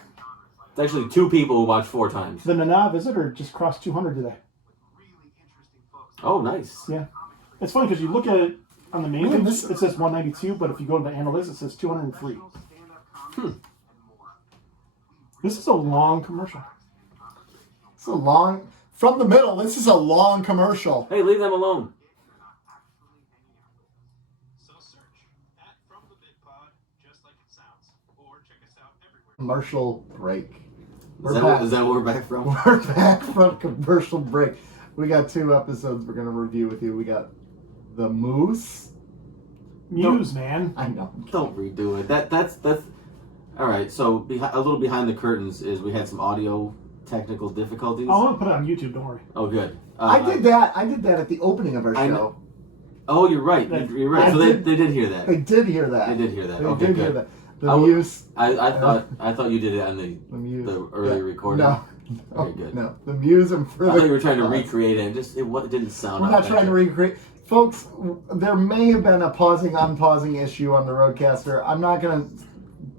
It's actually 2 people who watch 4 times. The Nana visitor just crossed 200 today. Oh, nice. Yeah. It's funny because you look at it on the main Man, page, it says 192, but if you go to the analytics, it says 203. This is a long commercial. It's a long... From the middle, this is a long commercial. Hey, leave them alone. So search @FromTheBigPod, just like it sounds, or check us out everywhere. Commercial break. back. Is that what we're back from? We're back from commercial break. We got 2 episodes we're going to review with you. We got the Muse. Muse, man. I know. Don't redo it. That's all right. So a little behind the curtains is we had some audio technical difficulties. I'll put it on YouTube. Don't worry. Oh, good. I did that at the opening of our show. Oh, you're right. You're right. So they did hear that. They did hear that. They did hear that. They Okay, did good. hear that. The Muse. I thought you did it on The Muse. the earlier recording. No. Okay, good. No. The Muse and I further. thought you were trying to recreate it. It didn't sound. We're not trying to recreate. Folks, there may have been a pausing, unpausing issue on the Roadcaster. I'm not going to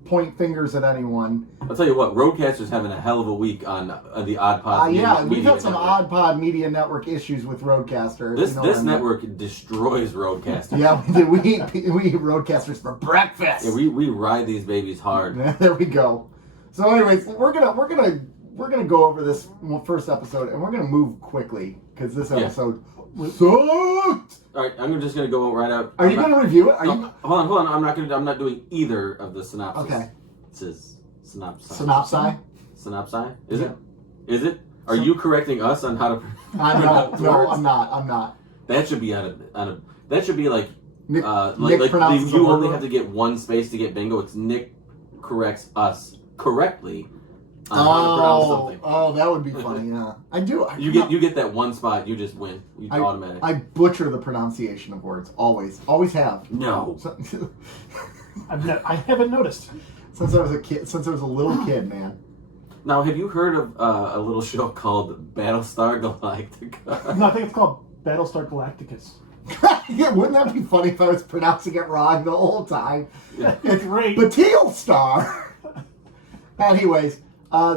point fingers at anyone. I'll tell you what, Roadcaster's having a hell of a week on the Odd Pod. Yeah, we've Media had some Network. Odd Pod Media Network issues with Roadcaster. This network destroys Roadcaster. Yeah, we do. We eat Roadcasters for breakfast. Yeah, we ride these babies hard. There we go. So, anyways, we're gonna go over this first episode, and we're gonna move quickly because this episode sucked. All right, I'm just gonna go right out. Are you gonna review it? Hold on. I'm not doing either of the synopsis. Okay. It says synopsis. Synopsi? Synopsi? Is it? Are you correcting us on how to? I'm not. No, words? I'm not. That should be that should be like Nick like pronounces you the only word. have to get one space to get bingo. It's Nick corrects us correctly on how to pronounce something. Oh, that would be funny. Yeah, I do. You get that one spot. You just win. You automatic. I butcher the pronunciation of words. Always have. No. I haven't noticed. Since I was a kid, since I was a little kid, man. Now, have you heard of a little show called Battlestar Galactica? No, I think it's called Battlestar Galacticus. Yeah, wouldn't that be funny if I was pronouncing it wrong the whole time? Yeah. It's Great. Battlestar. Anyways,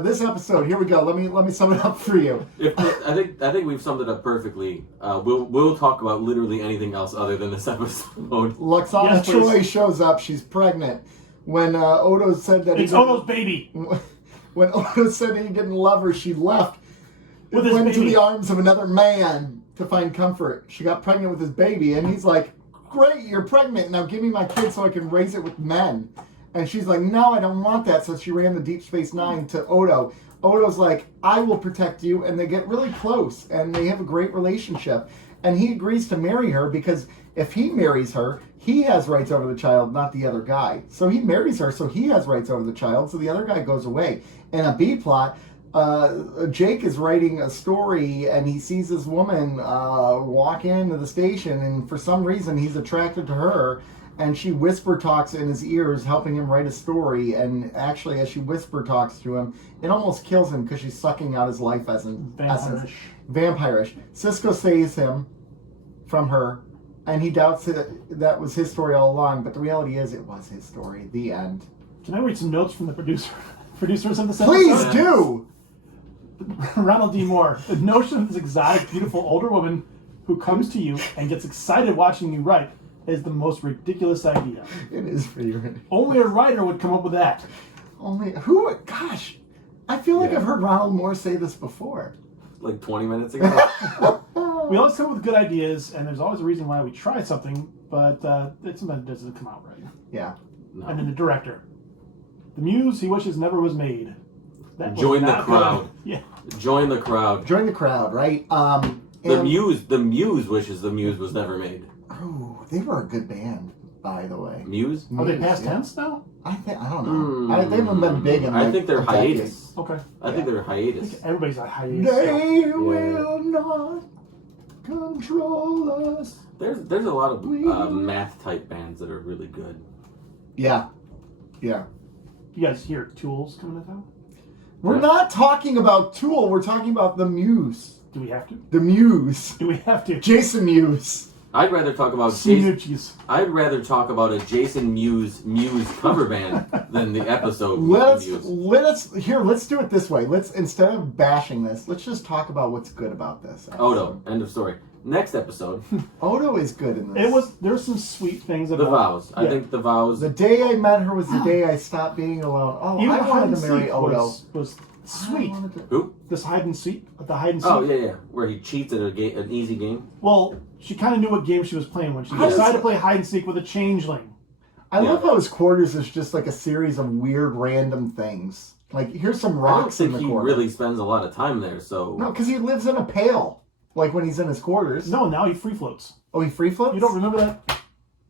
this episode. Here we go. Let me sum it up for you. I think we've summed it up perfectly. We'll talk about literally anything else other than this episode. Luxana Yes, Troy please. shows up. She's pregnant. When Odo said that It's Odo's baby. When Odo said he didn't love her, she left. With his went to baby. the arms of another man to find comfort. She got pregnant with his baby, and he's like, "Great, you're pregnant. Now give me my kid so I can raise it with men." And she's like, "No, I don't want that." So she ran the Deep Space Nine to Odo. Odo's like, "I will protect you," and they get really close, and they have a great relationship. And he agrees to marry her because if he marries her, he has rights over the child, not the other guy. So he marries her, so he has rights over the child, so the other guy goes away. In a B plot, Jake is writing a story, and he sees this woman walk into the station, and for some reason he's attracted to her, and she whisper talks in his ears, helping him write a story. And actually, as she whisper talks to him, it almost kills him because she's sucking out his life essence. Vampirish. Cisco saves him from her, and he doubts that was his story all along, but the reality is it was his story. The end. Can I read some notes from the producers of this episode? Please do! Ronald D. Moore. The notion of this exotic, beautiful older woman who comes to you and gets excited watching you write is the most ridiculous idea. It is pretty ridiculous. Only a writer would come up with that. Gosh, I feel like I've heard Ronald Moore say this before. Like 20 minutes ago. We always come up with good ideas, and there's always a reason why we try something, but it sometimes doesn't come out right. Yeah. No. And then the director. The Muse he wishes never was made. That was Join the not crowd. good. Yeah. Join the crowd. Join the crowd, right? The Muse wishes the Muse was never made. Oh, they were a good band, by the way. Muse? Are they Muse, past yeah. tense now? I don't know. They haven't been big in I like think they're a decade. hiatus. Okay. I think they're I hiatus. think everybody's on hiatus. They will not control us. There's a lot of math type bands that are really good. Yeah. You guys hear Tools coming to town? We're not talking about Tool. We're talking about the Muse. Do we have to? The Muse. Do we have to? Jason Muse. I'd rather talk about Jason. Snoochies. I'd rather talk about a Jason Muse cover band than the episode. Let's with Muse. let's do it this way. Let's, instead of bashing this, let's just talk about what's good about this episode. Odo. End of story. Next episode. Odo is good in this. There's some sweet things about The Vows. I Yeah. think the Vows. The day I met her was the day I stopped being alone. Oh, Even I the hide wanted and to marry seek Odo. was sweet. Who? This hide and seek, the hide and seek. Oh yeah. Where he cheats at an easy game. Well, she kind of knew what game she was playing when she How does- decided to play hide and seek with a changeling. I love how his quarters is just like a series of weird random things. Like, here's some I don't rocks in think the he corner. really spends a lot of time there. So No, because he lives in a pail. Like when he's in his quarters. No, now he free floats. Oh, he free floats? You don't remember that? Do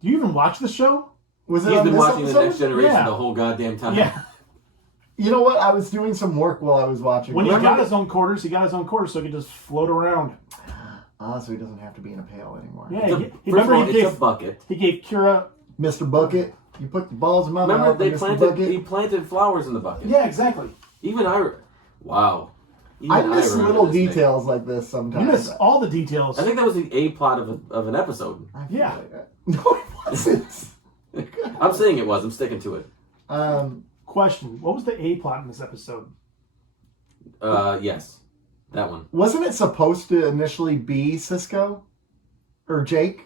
you even watch the show? Was it he's on been this watching episode? The Next Generation Yeah. the whole goddamn time. Yeah. You know what? I was doing some work while I was watching. When he Remember got his own quarters, so he could just float around. so he doesn't have to be in a pail anymore. Yeah, First of all, it's a bucket. He gave Kira. Mr. Bucket, you put the balls in my Remember, mouth. they Mr. Bucket. he planted flowers in the bucket. Yeah, exactly. Even wow. Even I miss remember little this thing. details like this sometimes. You miss all the details. I think that was the A plot of an episode. I feel Yeah. like that. No, it wasn't. I'm saying it was. I'm sticking to it. Question: what was the A plot in this episode? Yes, that one. Wasn't it supposed to initially be Cisco or Jake?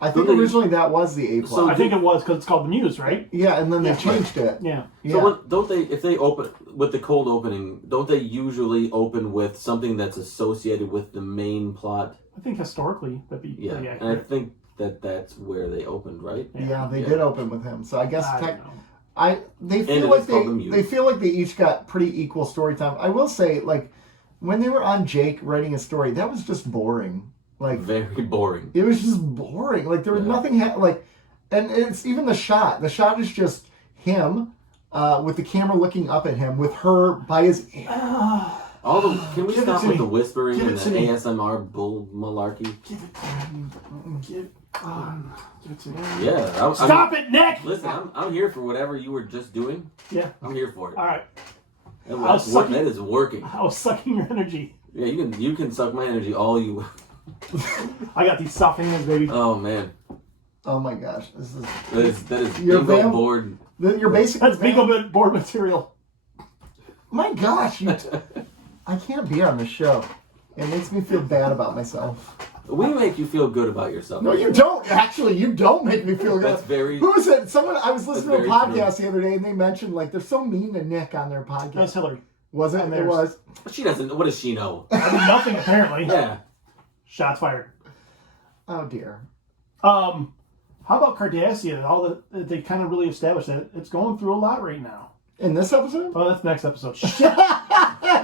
I think Don't they- originally that was the A plot. So I think it was because it's called the Muse, right? yeah, and then they Yeah. changed it. Yeah. Yeah. So don't they? If they open with the cold opening, don't they usually open with something that's associated with the main plot? I think historically that'd be Yeah, pretty and I accurate. think that's where they opened, right? Yeah, they Yeah. did open with him. So I guess I don't know. they And feel it like is called the Muse. they feel like they each got pretty equal story time. I will say, like, when they were on Jake writing a story, that was just boring. Like, Very boring. it was just boring. Like, there was Yeah. nothing and it's even the shot. The shot is just him with the camera looking up at him with her by his ear. Can we Give it stop to with me. the whispering Give and it to the me. ASMR bull malarkey? Give it to me. Give it to me. Yeah. Stop it, Nick! Listen, I'm here for whatever you were just doing. Yeah. I'm here for it. All right. That is working. I was sucking your energy. Yeah, you can suck my energy all you. I got these soft hands, baby. Oh man, Oh my gosh, this that is You're bingo vamp- board. you're basically That's bingo board material. My gosh, I can't be on the show. It makes me feel bad about myself. We make you feel good about yourself. No, you don't. Actually, you don't make me feel good. That's very. Who is it? Someone I was listening to a very podcast the other day, and they mentioned like they're so mean to Nick on their podcast. That's Hillary. Was it? On It theirs. was. She doesn't. What does she know? I mean, nothing apparently. Yeah. Shots fired. Oh dear. How about Kardashian? They kind of really established that it's going through a lot right now. In this episode? Oh, that's next episode. Shit.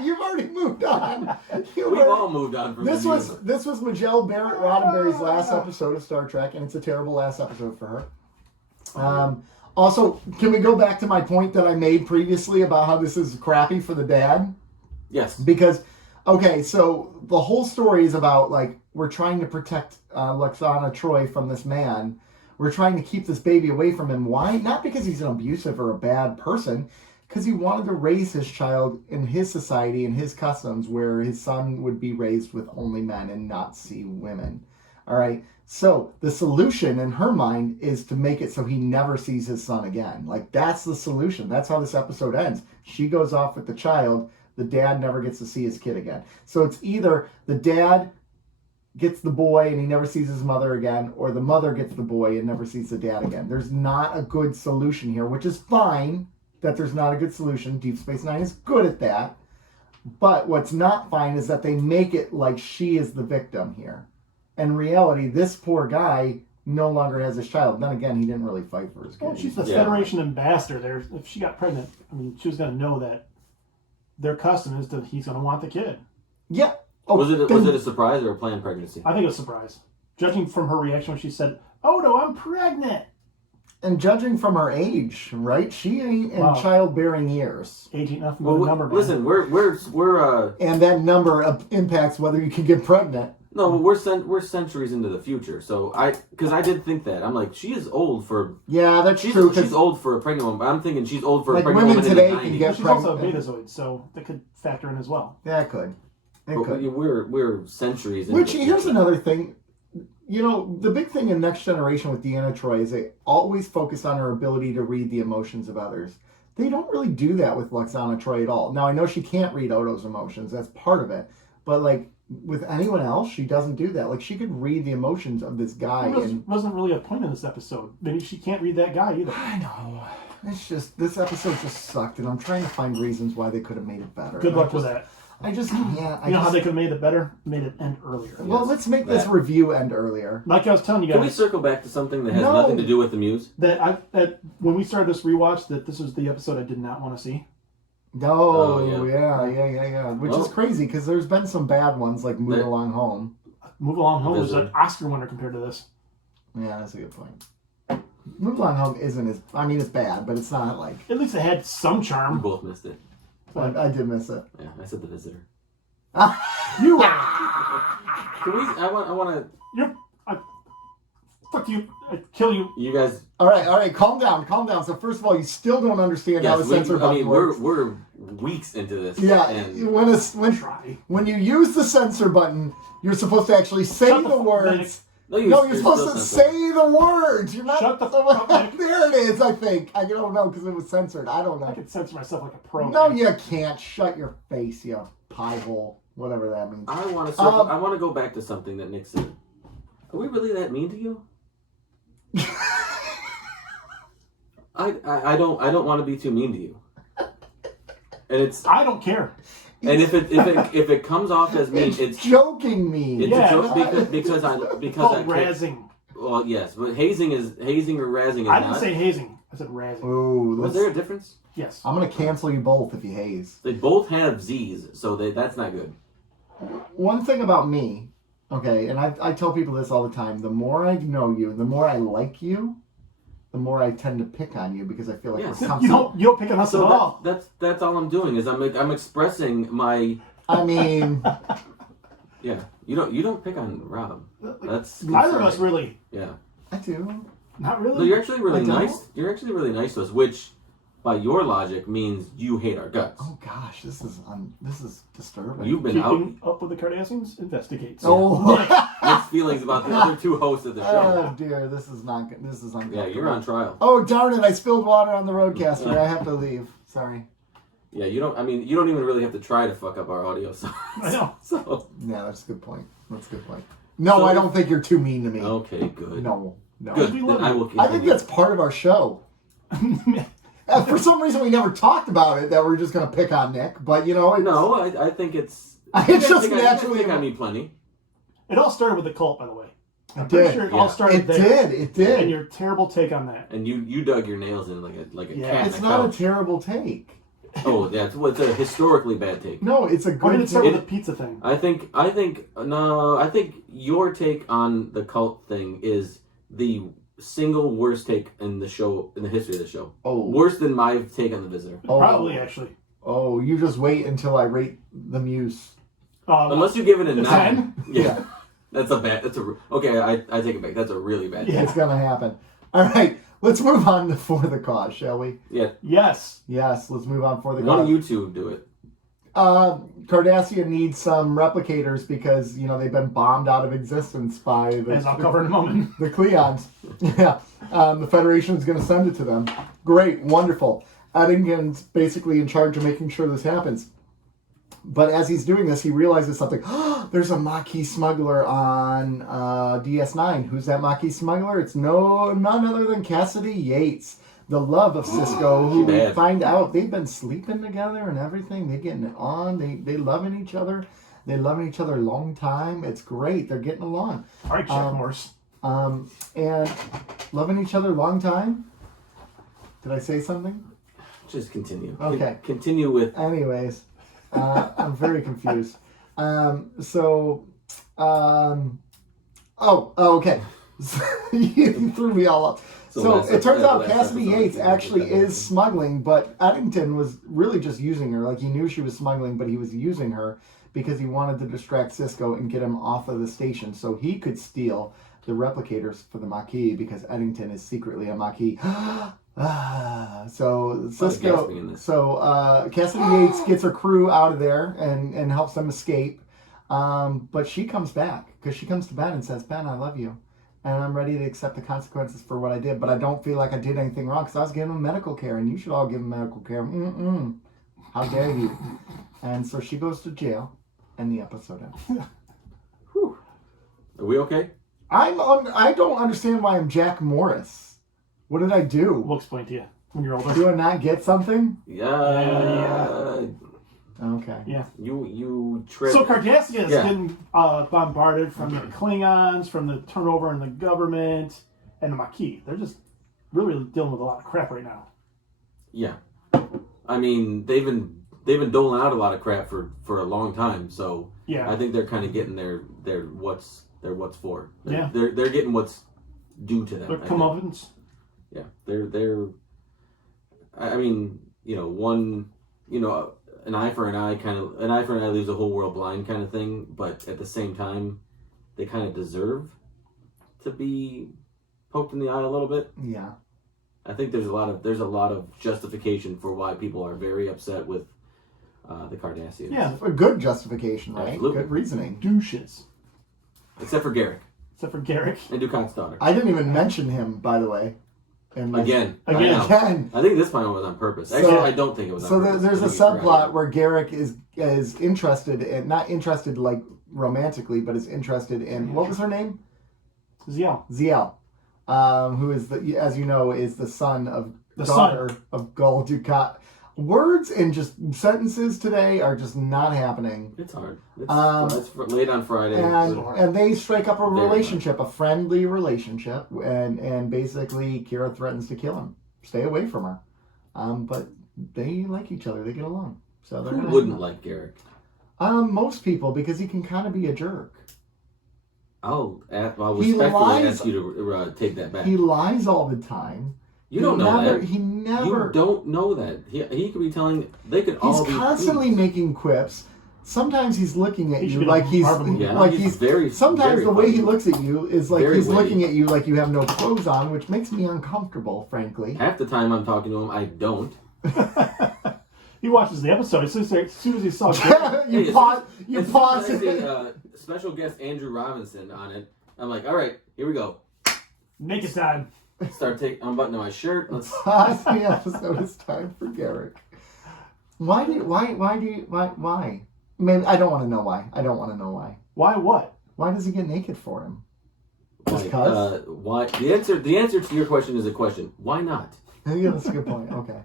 You've already moved on. We've all moved on from This the was news. this was Majel Barrett Roddenberry's last episode of Star Trek, and it's a terrible last episode for her. Also, can we go back to my point that I made previously about how this is crappy for the dad? Yes. Because, okay, so the whole story is about, like, we're trying to protect Lexana Troy from this man. We're trying to keep this baby away from him. Why? Not because he's an abusive or a bad person, because he wanted to raise his child in his society and his customs where his son would be raised with only men and not see women. All right? So the solution in her mind is to make it so he never sees his son again. Like, that's the solution. That's how this episode ends. She goes off with the child. The dad never gets to see his kid again. So it's either the dad gets the boy and he never sees his mother again, or the mother gets the boy and never sees the dad again. There's not a good solution here, which is fine that there's not a good solution. Deep Space Nine is good at that. But what's not fine is that they make it like she is the victim here. In reality, this poor guy no longer has his child. Then again, he didn't really fight for his kid. Well, she's the Yeah. Federation ambassador. There, if she got pregnant, I mean, she was going to know that their custom is that he's going to want the kid. Yeah. Oh, Was it a surprise or a planned pregnancy? I think it was a surprise. Judging from her reaction when she said, "Oh no, I'm pregnant." And judging from her age, right? She ain't in Wow. childbearing years. Age ain't nothing but Well, a number, man. listen, we're And that number impacts whether you can get pregnant. no, we're centuries into the future. So because I did think that I'm like, she is old for Yeah, that's she's true. 'cause she's old for a pregnant woman. But I'm thinking she's old for Like, a pregnant women woman today in the can 90s. get she's also a pregnant. betazoid, so that could factor in as well. Yeah, it could. It But could. we're centuries into Which, the here's future. another thing. You know, the big thing in Next Generation with Deanna Troi is they always focus on her ability to read the emotions of others. They don't really do that with Lexana Troi at all. Now, I know she can't read Odo's emotions. That's part of it. But, like, with anyone else, she doesn't do that. Like, she could read the emotions of this guy. There And wasn't really a point in this episode. Maybe she can't read that guy either. I know. It's just, this episode just sucked, and I'm trying to find reasons why they could have made it better. Good luck with that. I just can't. You know how they could have made it better? Made it end earlier. Well, let's make this That. review end earlier. Like I was telling you Can we guys, circle back to something that has No. nothing to do with the Muse? that when we started this rewatch, that this was the episode I did not want to see. Oh, yeah. Which is crazy because there's been some bad ones like Move Along Home. Move Along Home was an Oscar winner compared to this. Yeah, that's a good point. Move Along Home isn't as... I mean, it's bad, but it's not like... At least it had some charm. We both missed it. I did miss it. Yeah, I said The Visitor. You... Can we... I want to... Fuck you. I kill you. You guys... All right. Calm down. So first of all, you still don't understand how the censor button works. We're weeks into this. Yeah, and when you use the censor button, you're supposed to actually say the words. No, you're supposed to say the words. You're not. Shut the fuck up. There it is. I think. I don't know because it was censored. I don't know. I can censor myself like a pro. No, you can't. Shut your face, you pie hole. Whatever that means. I want to go back to something that Nick said. Are we really that mean to you? I don't want to be too mean to you. And it's I don't care. And if it comes off as mean, it's joking mean. It's a joke because I razzing. Well, yes, but hazing or razzing is I didn't say hazing. I said razzing. Ooh, was there a difference? Yes. I'm gonna cancel you both if you haze. They both have Z's, so that's not good. One thing about me, okay, and I tell people this all the time. The more I know you, the more I like you, the more I tend to pick on you because I feel like you don't pick on us at all. That's all I'm doing is I'm expressing my. I mean, yeah, you don't pick on Rob. That's neither of us really. Yeah, I do. Not really. No, you're actually really nice. You're actually really nice to us, which, by your logic, means you hate our guts. Oh gosh, this is disturbing. You've been Keeping up with the Kardashians investigates. Oh, mixed feelings about the other two hosts of the show. Oh dear, this is not good. This is uncomfortable. Yeah, you're on trial. Oh darn it! I spilled water on the roadcaster. I have to leave. Sorry. Yeah, you don't even really have to try to fuck up our audio. So I know. So yeah, that's a good point. No, I don't think you're too mean to me. Okay, good. No. Good. I think that's part of our show. For some reason, we never talked about it that we're just going to pick on Nick, but I think it's. It's just naturally. I think I need plenty. It all started with the cult, by the way. I'm did. pretty sure it all started there. It did. And your terrible take on that. And you dug your nails in like a cat. It's not a terrible take. Oh, yeah, it's a historically bad take. No, it's a good. Why did it start with the pizza thing? I think your take on the cult thing is the single worst take in the show, in the history of the show. Oh, worse than my take on The Visitor. Probably, actually. Oh, you just wait until I rate the Muse. Unless you give it a 9. 10? Yeah. Okay, I take it back. That's a really bad take. It's gonna happen. All right, let's move on to For the Cause, shall we? Yeah. Yes, let's move on For the Cause. One of you two do it. Kardashian needs some replicators because, they've been bombed out of existence by as I'll cover in a moment. The Cleons. Yeah. The Federation is going to send it to them. Great. Wonderful. Eddington's basically in charge of making sure this happens. But as he's doing this, he realizes something. There's a Maquis smuggler on DS9. Who's that Maquis smuggler? It's none other than Cassidy Yates, the love of Cisco, who we find out they've been sleeping together and everything. They're getting it on. They loving each other. They loving each other a long time. It's great. They're getting along. All right, Jack Morse. And loving each other a long time. Did I say something? Just continue. Okay. Continue with. Anyways, I'm very confused. Okay. You threw me all up. So it turns out Cassidy Yates actually is smuggling, but Eddington was really just using her. Like, he knew she was smuggling, but he was using her because he wanted to distract Cisco and get him off of the station so he could steal the replicators for the Maquis because Eddington is secretly a Maquis. So Cassidy Yates gets her crew out of there and helps them escape. But she comes back because she comes to Ben and says, Ben, I love you. And I'm ready to accept the consequences for what I did, but I don't feel like I did anything wrong because I was giving him medical care, and you should all give him medical care. How dare you? And so she goes to jail, and the episode ends. Whew. Are we okay? I don't understand why I'm Jack Morris. What did I do? We'll explain to you when you're older. Do I not get something? Yeah. Okay. Yeah. You tripped. So Cardassians getting bombarded from the Klingons, from the turnover in the government, and the Maquis. They're just really dealing with a lot of crap right now. Yeah. I mean, they've been been doling out a lot of crap for a long time. So Yeah. I think they're kind of getting their what's for. Yeah. They're getting what's due to them. Their comeuppance. Yeah, they're. I mean, an eye for an eye leaves the whole world blind kind of thing. But at the same time, they kind of deserve to be poked in the eye a little bit. Yeah. I think there's a lot of justification for why people are very upset with the Cardassians. Yeah. A good justification, right? Absolutely. Good reasoning. Douches. Except for Garrick Except for Garrick. and Ducat's daughter. I didn't even mention him, by the way. And Again. I think this time was on purpose. Actually, I don't think it was on So purpose. there's a subplot where Garrick is interested in, not interested like romantically, but is interested in, what was her name? Ziel. Ziel. Who is, as you know, is the son of The daughter of Gul Dukat. Words and just sentences today are just not happening. It's hard. It's late on Friday. And they strike up a Very relationship, a friendly relationship, and basically Kira threatens to kill him. Stay away from her. But they like each other. They get along. So Who wouldn't like Garrick? Most people, because he can kind of be a jerk. I'll respectfully ask you to take that back. He lies all the time. You don't know that. He never. You don't know that. He could be telling. They could all be. He's constantly making quips. Sometimes he's looking at He should you be like he's he's very. Sometimes very the way funny. he looks at you is like Very he's witty. looking at you like you have no clothes on, which makes me uncomfortable, frankly. Half the time I'm talking to him, I don't. He watches the episode as soon as he saw Garrick. you pause. You As soon pause. as I see, special guest Andrew Robinson on it. I'm like, all right, here we go. Make it time. Start unbuttoning my shirt. Let's. Pause the episode. It's time for Garrick. Why? Maybe I don't want to know why. I don't want to know why. Why what? Why does he get naked for him? Just Like, cause? why? The answer to your question is a question. Why not? Yeah, that's a good point. Okay.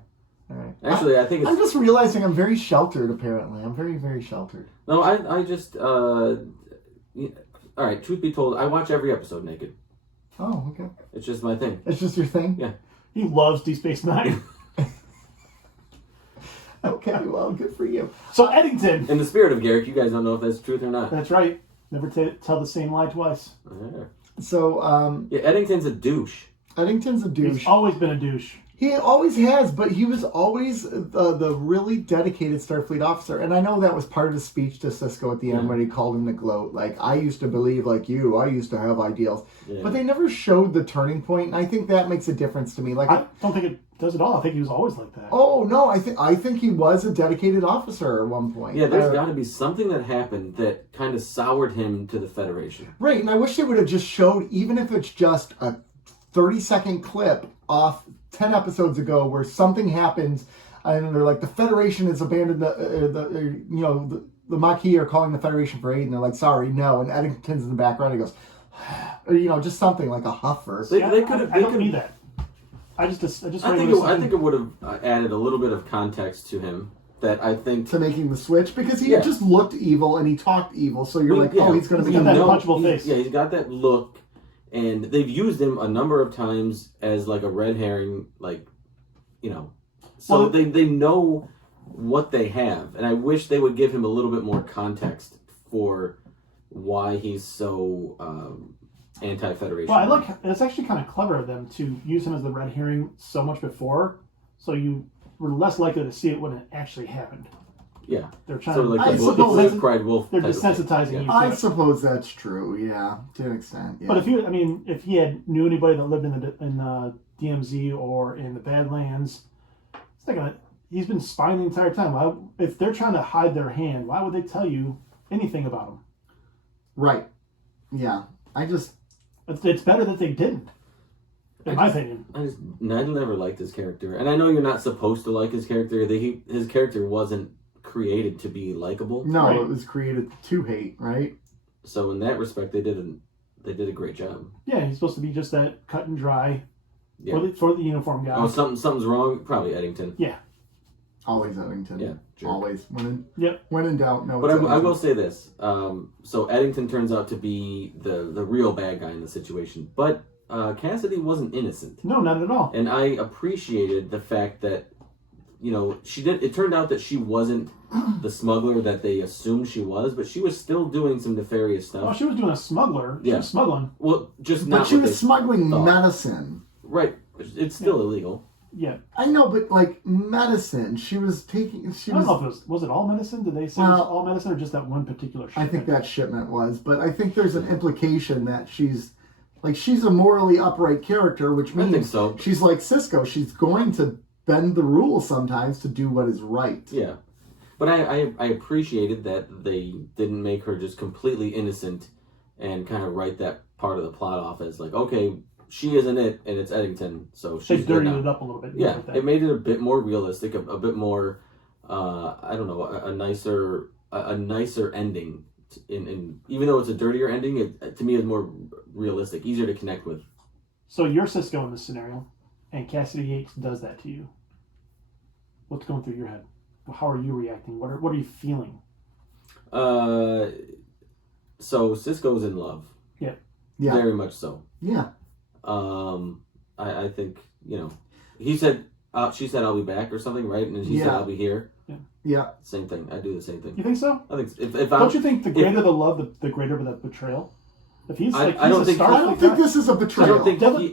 All right. Actually, I think it's. I'm just realizing I'm very sheltered. Apparently, I'm very, very sheltered. No, I just. All right. Truth be told, I watch every episode naked. Oh, okay. It's just my thing. It's just your thing. Yeah. He loves Deep Space Nine. Okay, well, good for you. So Eddington. In the spirit of Garrick, you guys don't know if that's truth or not. That's right. Never tell the same lie twice. Yeah. So, Yeah, Eddington's a douche. Eddington's a douche. He's always been a douche. He always has, but he was always the really dedicated Starfleet officer. And I know that was part of his speech to Sisko at the end when he called him to gloat. Like, I used to believe like you. I used to have ideals. Yeah. But they never showed the turning point, and I think that makes a difference to me. Like, I don't think it does at all. I think he was always like that. oh, no, I think he was a dedicated officer at one point. Yeah, there's got to be something that happened that kind of soured him to the Federation. Right, and I wish they would have just showed, even if it's just a 30-second clip off 10 episodes ago where something happens and they're like, the Federation has abandoned the Maquis are calling the Federation for aid, and they're like, sorry, no, and Eddington's in the background, he goes, or, just something like a huff verse. They I could have. don't need that. I think it would have added a little bit of context to him that I think. To making the switch, because he just looked evil and he talked evil, so you're like, oh, he's going to be got that evil. punchable face. Yeah, he's got that look, and they've used him a number of times as like a red herring, So Well, they know what they have, and I wish they would give him a little bit more context for why he's so anti-Federation. Well, it's actually kind of clever of them to use him as the red herring so much before, so you were less likely to see it when it actually happened. Yeah, They're trying sort of to. like I the suppose Wolf Cried Wolf. They're type of thing. desensitizing Yeah. you. I suppose that's true, yeah, to an extent. Yeah. But if he had knew anybody that lived in the DMZ or in the Badlands, it's not gonna. He's been spying the entire time. If they're trying to hide their hand, why would they tell you anything about him? Right. Yeah. It's better that they didn't, in my opinion. I never liked his character, and I know you're not supposed to like his character. His character wasn't created to be likable. No, Right. it was created to hate, right? So in that respect, they did a great job. Yeah, he's supposed to be just that cut and dry Yeah. for the uniform guy. Oh, something's wrong. Probably Eddington. Yeah. Always Eddington. Yeah, jerk. Always. When Yep. in doubt, no. But it's I Eddington. will say this. So Eddington turns out to be the real bad guy in the situation. But Cassidy wasn't innocent. No, not at all. And I appreciated the fact that, you know, she did. It turned out that she wasn't the smuggler that they assumed she was, but she was still doing some nefarious stuff. Oh, she was doing a smuggler. She was smuggling. Well, just But not. she what was they smuggling thought. medicine. Right. It's still illegal. Yeah. I know, but like medicine, she was taking. She I don't was. know if was it all medicine? Did they say it was all medicine or just that one particular shipment? I think that shipment was, but I think there's an implication that she's a morally upright character, which I think means so. she's like Cisco. She's going to bend the rules sometimes to do what is right. Yeah. But I appreciated that they didn't make her just completely innocent and kind of write that part of the plot off as like, okay, she isn't it, and it's Eddington, so They she's good dirtied now. it up a little bit. Yeah, Like that. it made it a bit more realistic, a bit more, I don't know, a nicer ending. In even though it's a dirtier ending, it to me is more realistic, easier to connect with. So you're Cisco in this scenario, and Cassidy Yates does that to you. What's going through your head? How are you reacting? What are you feeling? So Cisco's in love. Yeah. Very much so. Yeah. I think, you know, she said I'll be back or something, right? And he said I'll be here. Yeah. Same thing. I do the same thing. You think so? I think if Don't you think the greater the love, the greater the betrayal? If he's like, I don't think this is a I betrayal. don't think Devil's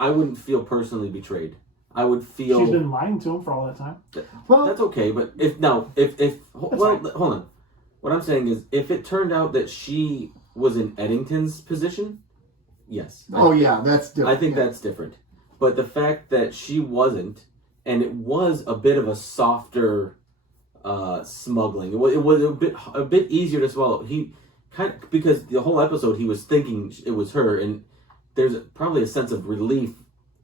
I wouldn't feel personally betrayed. I would feel she's been lying to him for all that time. Well, that's okay, but hold on. What I'm saying is, if it turned out that she was in Eddington's position, yes. that's different. I think that's different. But the fact that she wasn't, and it was a bit of a softer smuggling. It was a bit easier to swallow. He kind of, because the whole episode he was thinking it was her, and there's probably a sense of relief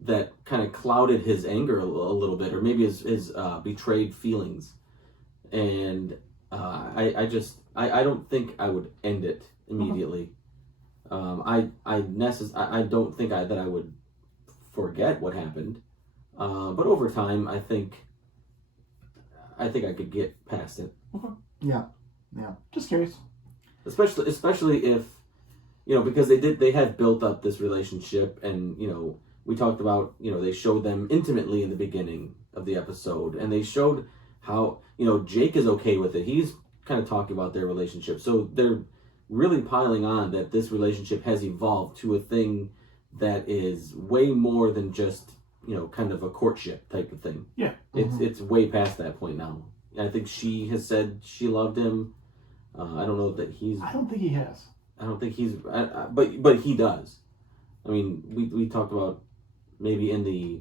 that kind of clouded his anger a little bit, or maybe his betrayed feelings. And I don't think I would end it immediately. I don't think that I would forget what happened. But over time, I think I could get past it. Okay. Yeah. Just curious. Especially if, you know, because they had built up this relationship, and, you know, we talked about, you know, they showed them intimately in the beginning of the episode, and they showed how, you know, Jake is okay with it. He's kind of talking about their relationship. So they're really piling on that this relationship has evolved to a thing that is way more than just, you know, kind of a courtship type of thing. Yeah. It's way past that point now. I think she has said she loved him. I don't know that he's... I don't think he has. I don't think he's... but he does. I mean, we talked about, maybe in the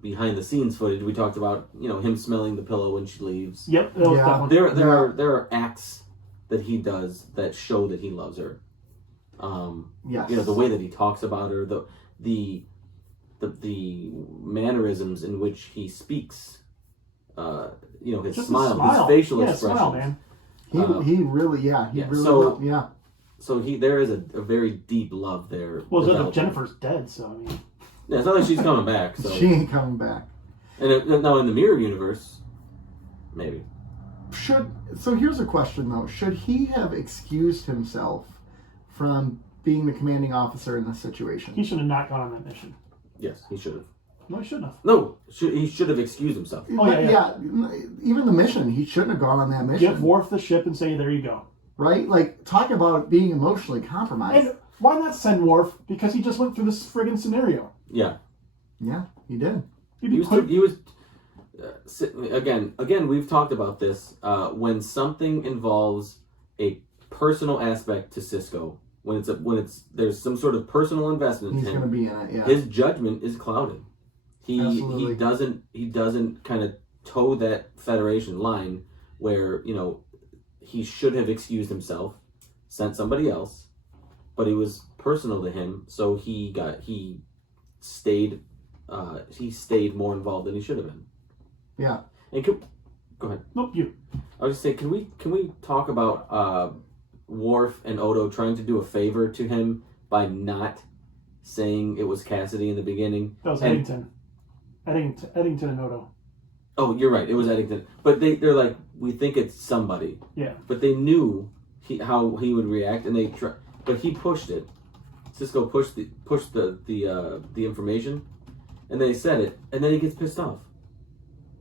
behind the scenes footage, we talked about, you know, him smelling the pillow when she leaves. Yep. That was definitely... There are acts that he does that show that he loves her. Yes. You know, the way that he talks about her, the mannerisms in which he speaks, you know, his Just smile, a his facial yeah, expressions. Smile, man. He really So there is a very deep love there. Well, developing. Jennifer's dead, so I mean... Yeah, it's not like she's coming back. So. She ain't coming back. And now in the mirror universe, maybe. So here's a question though. Should he have excused himself from being the commanding officer in this situation? He should have not gone on that mission. Yes, he should have. No, he shouldn't have. No, he should have excused himself. Yeah. Even the mission, he shouldn't have gone on that mission. Get Worf the ship and say, there you go. Right? Like, talk about being emotionally compromised. And why not send Worf? Because he just went through this friggin' scenario. Yeah. Yeah, he did. He was again, we've talked about this. When something involves a personal aspect to Cisco, when there's some sort of personal investment He's in him, going to be in it, yeah. his judgment is clouded. Absolutely. He doesn't kind of toe that Federation line where, you know, he should have excused himself, sent somebody else, but it was personal to him, so he stayed more involved than he should have been. Yeah. And go ahead. Nope, you. I was just saying, can we talk about Worf and Odo trying to do a favor to him by not saying it was Cassidy in the beginning? That was Eddington. Eddington and Odo. Oh, you're right. It was Eddington. But they're like, we think it's somebody. Yeah. But they knew how he would react, and but he pushed it. Cisco pushed the information, and they said it, and then he gets pissed off.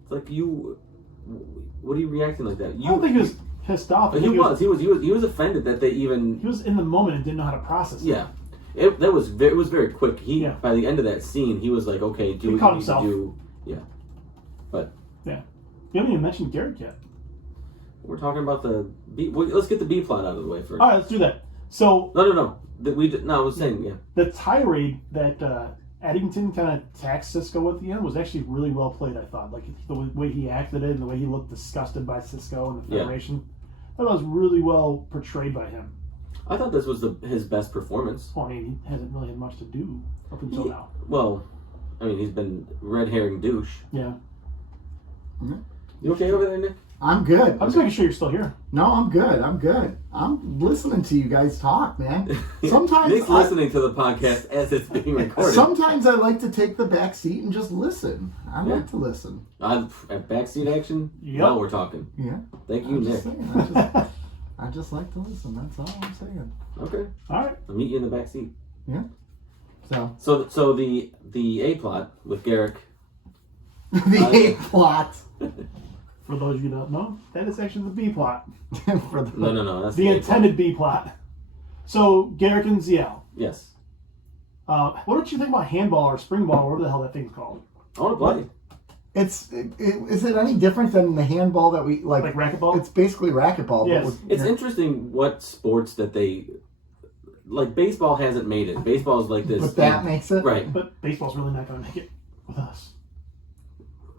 It's like you. What are you reacting like that? I don't think he was pissed off. He was offended that they even. He was in the moment and didn't know how to process it. Yeah, it was very quick. By the end of that scene, he was like, okay, do what you need to do. Yeah, but yeah, you haven't even mentioned Garrett yet. We're talking about the B. Let's get the B plot out of the way first. All right, let's do that. So no. I was saying the tirade that Eddington kind of attacked Cisco at the end was actually really well played. I thought, like the way he acted it and the way he looked disgusted by Cisco and the Federation. That was really well portrayed by him. I thought this was his best performance. Well, I mean, he hasn't really had much to do up until now. Well, I mean, he's been red herring douche. Yeah. Mm-hmm. You okay over there, Nick? I'm good. I'm just making sure you're still here. No, I'm good. I'm listening to you guys talk, man. Sometimes Nick's listening to the podcast as it's being recorded. Sometimes I like to take the back seat and just listen. I like to listen. At backseat action? Yep. Now we're talking. Yeah. Thank you, Nick. I just like to listen. That's all I'm saying. Okay. All right. I'll meet you in the back seat. Yeah. So the A plot with Garrick. The A plot. For those of you who don't know, that is actually the B plot. No. That's the intended B plot. So, Garrick and ZL. Yes. What did you think about handball or spring ball, whatever the hell that thing's called? I want to play. Is it any different than the handball that we like? Like racquetball? It's basically racquetball. Yes. But with, It's interesting what sports that they like. Baseball hasn't made it. Baseball is like this. But that makes it right. But baseball's really not going to make it with us.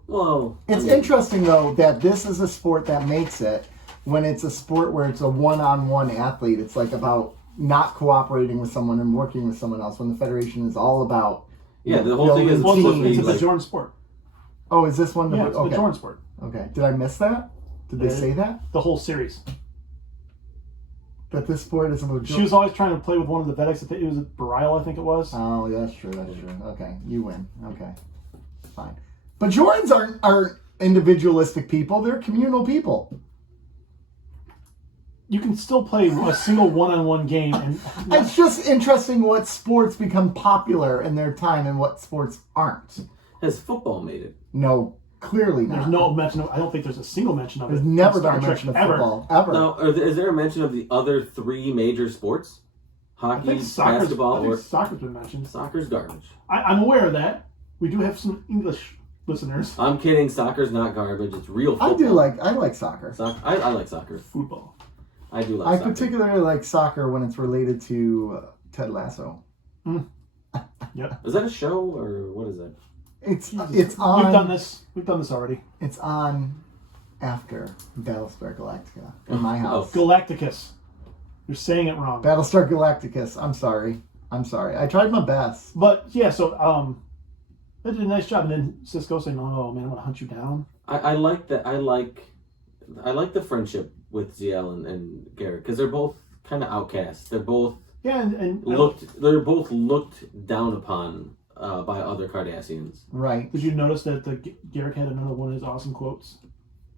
Well, it's interesting though that this is a sport that makes it when it's a sport where it's a one-on-one athlete. It's like about not cooperating with someone and working with someone else. When the Federation is all about the whole thing is Well, supposed to be it's a like, Bajoran sport. Oh, is this one? Yeah, it's a okay. Bajoran sport. Okay. Did I miss that? Did they say that? The whole series. That this sport is a Bajoran? She was always trying to play with one of the Vedics. It was Bareil, I think it was. Oh, yeah, that's true. That's true. Okay, you win. Okay, fine. Bajorans aren't individualistic people. They're communal people. You can still play a single one-on-one game. And It's just interesting what sports become popular in their time and what sports aren't. Has football made it? No, clearly not. There's no mention of, I don't think there's a single mention of it. There's never in been Star a Trek mention of football, ever. Now, is there a mention of the other three major sports? Hockey, basketball, or soccer's been mentioned. Soccer's garbage. I'm aware of that. We do have some English listeners. I'm kidding. Soccer's not garbage. It's real football. I like soccer. I like soccer. Football. I do like I soccer. particularly like soccer when it's related to Ted Lasso. Yep. Is that a show or what is that? It's on. We've done this already. It's on after Battlestar Galactica in my house. Galacticus. You're saying it wrong. Battlestar Galacticus. I'm sorry. I tried my best. But yeah, so they did a nice job, and then Cisco saying, "Oh man, I'm gonna hunt you down." I like that. I like the friendship with ZL and Garrett because they're both kind of outcasts. They're both they're both looked down upon by other Cardassians. Right. Did you notice that Garrett had another one of his awesome quotes?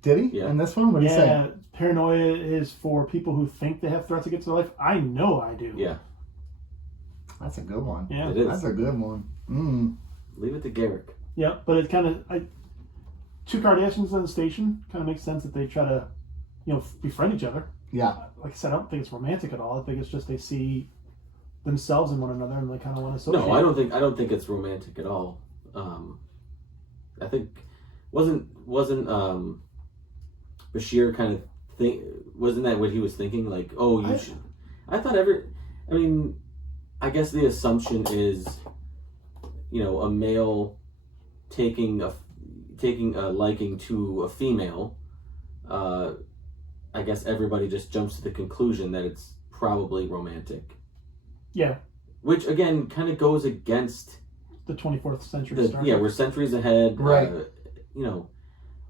Did he? Yeah. And this one? What did he say? Yeah, paranoia is for people who think they have threats against their life. I know I do. Yeah. That's a good one. Yeah. It is. That's a good one. Leave it to Garrett. Yeah, but it kind of two Kardashians on the station kind of makes sense that they try to, befriend each other. Yeah. Like I said, I don't think it's romantic at all. I think it's just they see themselves in one another and they kind of want to associate. No, I don't think it's romantic at all. I think wasn't Bashir kind of wasn't that what he was thinking? Like, oh, you should. I thought I guess the assumption is, a male taking a liking to a female. I guess everybody just jumps to the conclusion that it's probably romantic. Yeah. Which again kind of goes against the 24th century. We're centuries ahead. Right.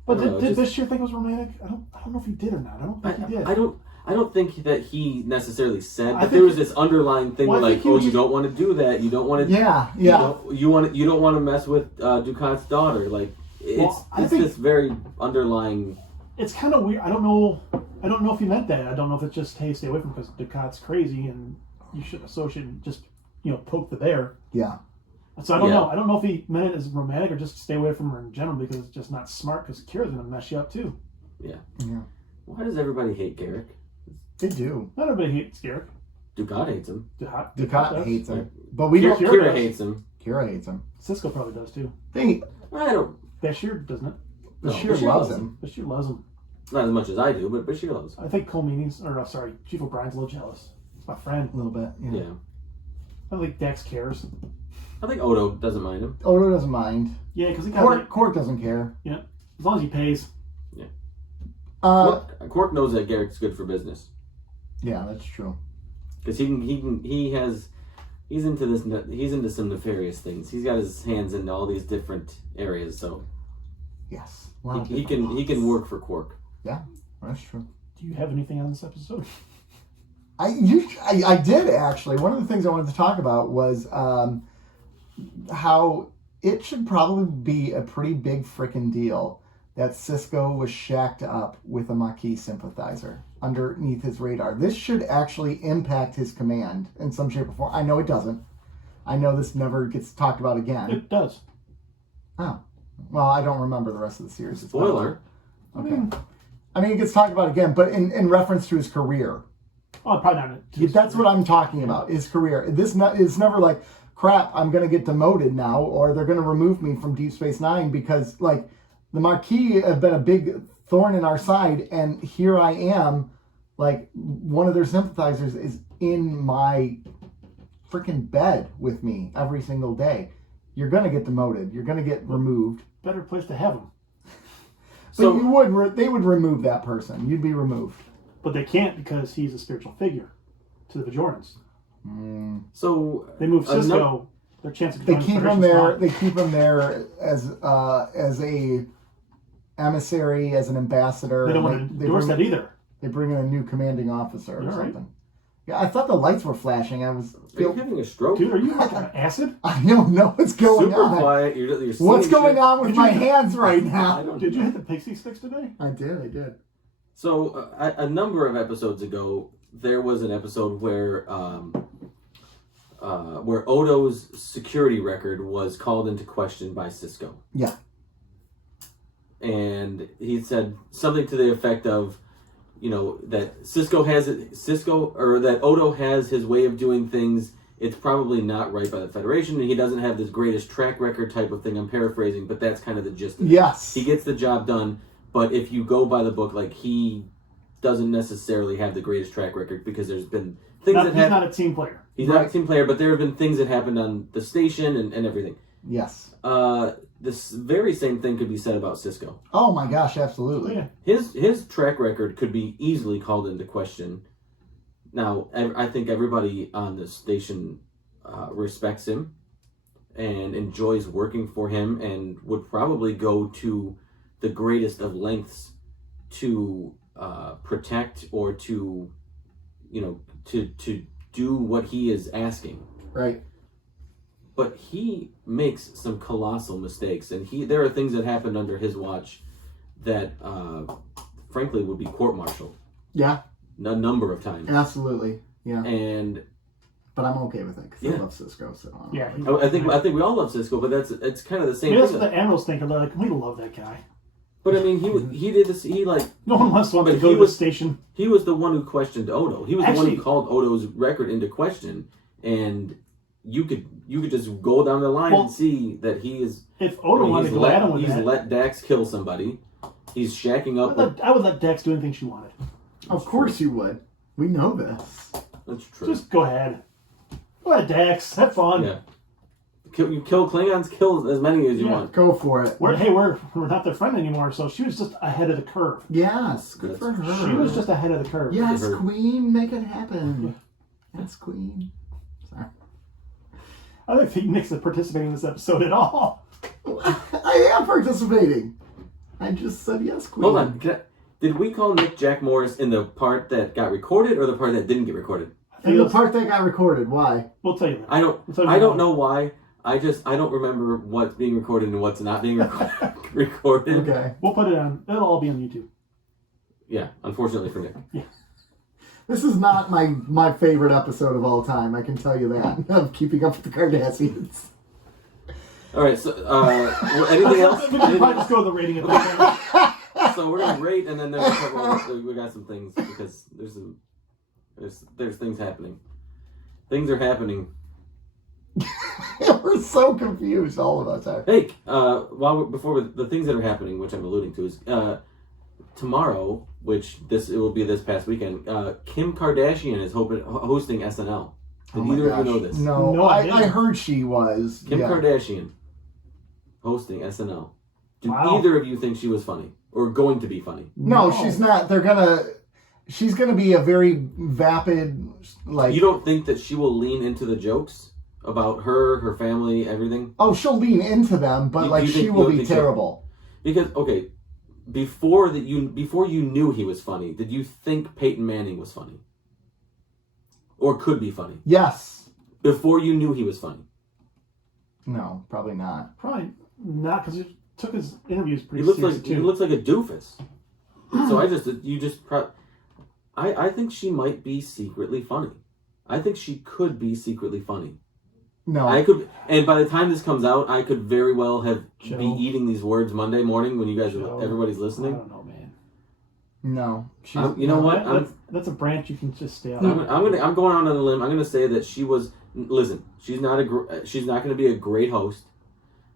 But did Bashir think it was romantic? I don't know if he did or not. I don't think he did. I don't think that he necessarily said, but there was this underlying thing like, oh, you don't want to do that. You don't want to. Yeah. You don't want to mess with Ducat's daughter. Like it's this very underlying. It's kind of weird. I don't know if he meant that. I don't know if it's just, hey, stay away from him because Ducat's crazy and you shouldn't associate and just poke the bear. Yeah. So I don't know. I don't know if he meant it as romantic or just stay away from her in general because it's just not smart. Because Kira's gonna mess you up too. Yeah. Yeah. Why does everybody hate Garrick? They do. Not everybody hates Garrick. Ducat hates him. Ducat hates him. But we Kira, don't. Kira hates him. Kira hates him. Cisco probably does too. I don't. Bashir doesn't it? Bashir loves him. Bashir loves him. Not as much as I do, but Bashir loves him. I think Cole Meanings, Chief O'Brien's a little jealous. It's my friend. A little bit. Yeah. I don't think Dex cares. I think Odo doesn't mind him. Odo doesn't mind. Yeah, because he got Quark doesn't care. Yeah, as long as he pays. Yeah. Quark knows that Garrick's good for business. Yeah, that's true. Because he's into some nefarious things. He's got his hands into all these different areas, so yes, he can work for Quark. Yeah, that's true. Do you have anything on this episode? I did actually. One of the things I wanted to talk about was how it should probably be a pretty big frickin' deal that Cisco was shacked up with a Maquis sympathizer underneath his radar. This should actually impact his command in some shape or form. I know it doesn't. I know this never gets talked about again. It does. Oh. Well, I don't remember the rest of the series. Spoiler. Okay. I mean, it gets talked about again, but in reference to his career. Oh, probably not. That's what I'm talking about, his career. This is never like, crap, I'm going to get demoted now, or they're going to remove me from Deep Space Nine because, like, the Maquis have been a big thorn in our side, and here I am, like, one of their sympathizers is in my freaking bed with me every single day. You're going to get demoted. You're going to get removed. Better place to have him. So they would remove that person. You'd be removed. But they can't because he's a spiritual figure to the Bajorans. So they move Cisco. Their chance of they keep him there. They keep him there as a emissary, as an ambassador. They don't want to endorse that either. They bring in a new commanding officer or something. Right. Yeah, I thought the lights were flashing. Are you having a stroke? Dude, are you like on acid? I don't know what's going on. Super quiet. You're what's going on with my hands right now? Did you hit the pixie sticks today? I did. So a number of episodes ago, there was an episode where Odo's security record was called into question by Cisco. Yeah. And he said something to the effect of, that that Odo has his way of doing things. It's probably not right by the Federation, and he doesn't have this greatest track record type of thing. I'm paraphrasing, but that's kind of the gist of it. Yes. He gets the job done, but if you go by the book, like, he doesn't necessarily have the greatest track record because there's been things that happen. He's not a team player. He's not a team player, but there have been things that happened on the station and everything. Yes. This very same thing could be said about Cisco. Oh my gosh, absolutely. Yeah. His track record could be easily called into question. Now, I think everybody on the station respects him and enjoys working for him and would probably go to the greatest of lengths to protect or to do what he is asking. Right. But he makes some colossal mistakes, and there are things that happened under his watch that, frankly, would be court-martialed. Yeah. A number of times. Absolutely. Yeah. But I'm okay with it because I love Cisco. So I think we all love Cisco, but it's kind of the same. That's what the Admirals think. They're like, we love that guy. But I mean, he did this. He like no one wants to go to the station. He was the one who questioned Odo. He was the one who called Odo's record into question, and you could just go down the line and see that he is. If Odo wanted to go at him with he's let Dax kill somebody. He's shacking up. I would let Dax do anything she wanted. Of course you would. We know this. That's true. Just go ahead. Go ahead, Dax. Have fun. Yeah. You kill Klingons, kill as many as you want. Go for it. We're not their friend anymore, so she was just ahead of the curve. Yes, good for her. She was just ahead of the curve. Yes, Queen, make it happen. Yes, Queen. Sorry. I don't think Nick's participating in this episode at all. I am participating. I just said yes, Queen. Hold on. Did we call Nick Jack Morris in the part that got recorded or the part that didn't get recorded? In the part that got recorded. Why? We'll tell you that. I don't know why. I don't remember what's being recorded and what's not being recorded. Okay. We'll put it on. It'll all be on YouTube. Yeah, unfortunately for Nick. Yeah. This is not my favorite episode of all time. I can tell you that. Of Keeping Up with the Cardassians. All right. So, anything else? We can probably just go with the rating of that. So we're gonna rate, and then we got some things because there's things happening. Things are happening. We're so confused, all of us are. Hey, the things that are happening, which I'm alluding to, is tomorrow, it will be this past weekend. Kim Kardashian is hosting SNL. Did either of you know this? No, I heard she was. Kim Kardashian hosting SNL. Do Wow. either of you think she was funny or going to be funny? No, she's not. She's gonna be a very vapid, like. You don't think that she will lean into the jokes about her family, everything? Oh, she'll lean into them, but she will be terrible. Because before you knew he was funny, did you think Peyton Manning was funny? Or could be funny? Yes. Before you knew he was funny? No, probably not. Probably not, because he took his interviews pretty He seriously. looks like a doofus. So I think she might be secretly funny. I think she could be secretly funny. No. And by the time this comes out, I could very well be Joe. eating these words Monday morning when you guys, Joe. everybody's I listening. don't know, man. No. You know what? That's a branch you can just stay out I'm of. going on a limb. I'm going to say that she was. Listen, she's not going to be a great host.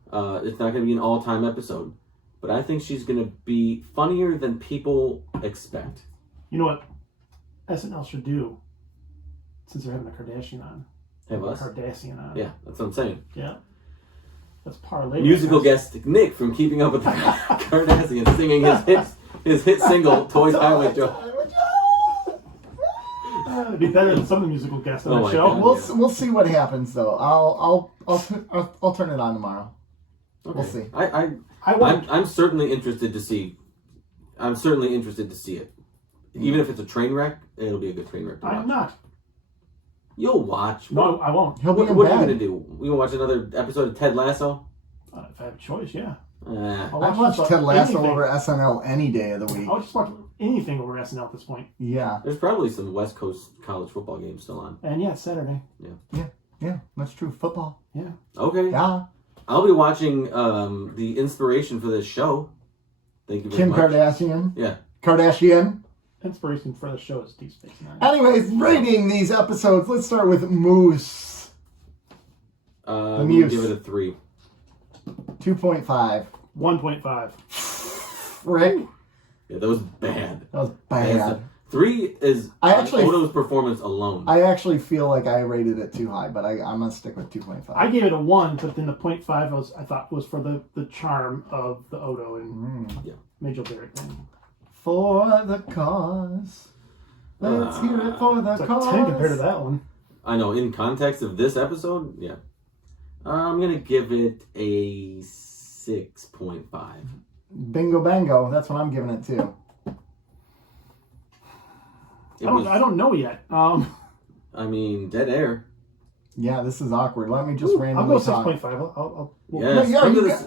It's not going to be an all-time episode, but I think she's going to be funnier than people expect. You know what SNL should do, since they're having a Kardashian on? Have us? Kardashian on. Yeah, that's what I'm saying. Yeah. Let's parlay. Musical guest Nick from Keeping Up with the Kardashians singing his hit single "Toys Highway Joe." It'd be better than some of the musical guests on Oh the my show. God. We'll see what happens though. I'll turn it on tomorrow. Okay. We'll see. I'm certainly interested to see. I'm certainly interested to see it. Even if it's a train wreck, it'll be a good train wreck to watch. I'm not. You'll watch. No, I won't. He'll be in What are you bed. gonna do? We gonna watch another episode of Ted Lasso? If I have a choice, yeah. I'll watch just Ted Lasso anything. over SNL any day of the week. I'll just watch anything over SNL at this point. Yeah. There's probably some West Coast college football games still on. And yeah, it's Saturday. Yeah, that's true. Football. Yeah. Okay. Yeah. I'll be watching the inspiration for this show. Thank you very Kim much. Kardashian. Yeah. Kardashian. Inspiration for the show is Deep Space Nine. Anyways, rating these episodes. Let's start with Muse. I'm Muse. gonna give it a 3. 2.5. 1.5. Rick? Yeah, that was bad. That was bad. 3 is I actually- Odo's performance alone. I actually feel like I rated it too high, but I'm going to stick with 2.5. I gave it a 1, but then the 0.5 I thought was for the charm of the Odo and Major Barrett thing. For the cause. Let's hear it for the It's like cause. 10 compared to that one. I know. In context of this episode, yeah, I'm gonna give it a 6.5. Bingo bango. That's what I'm giving it to. I don't know yet. I mean, dead air. Yeah, this is awkward. Let me just I'll randomly go talk. 6.5. Yes. No,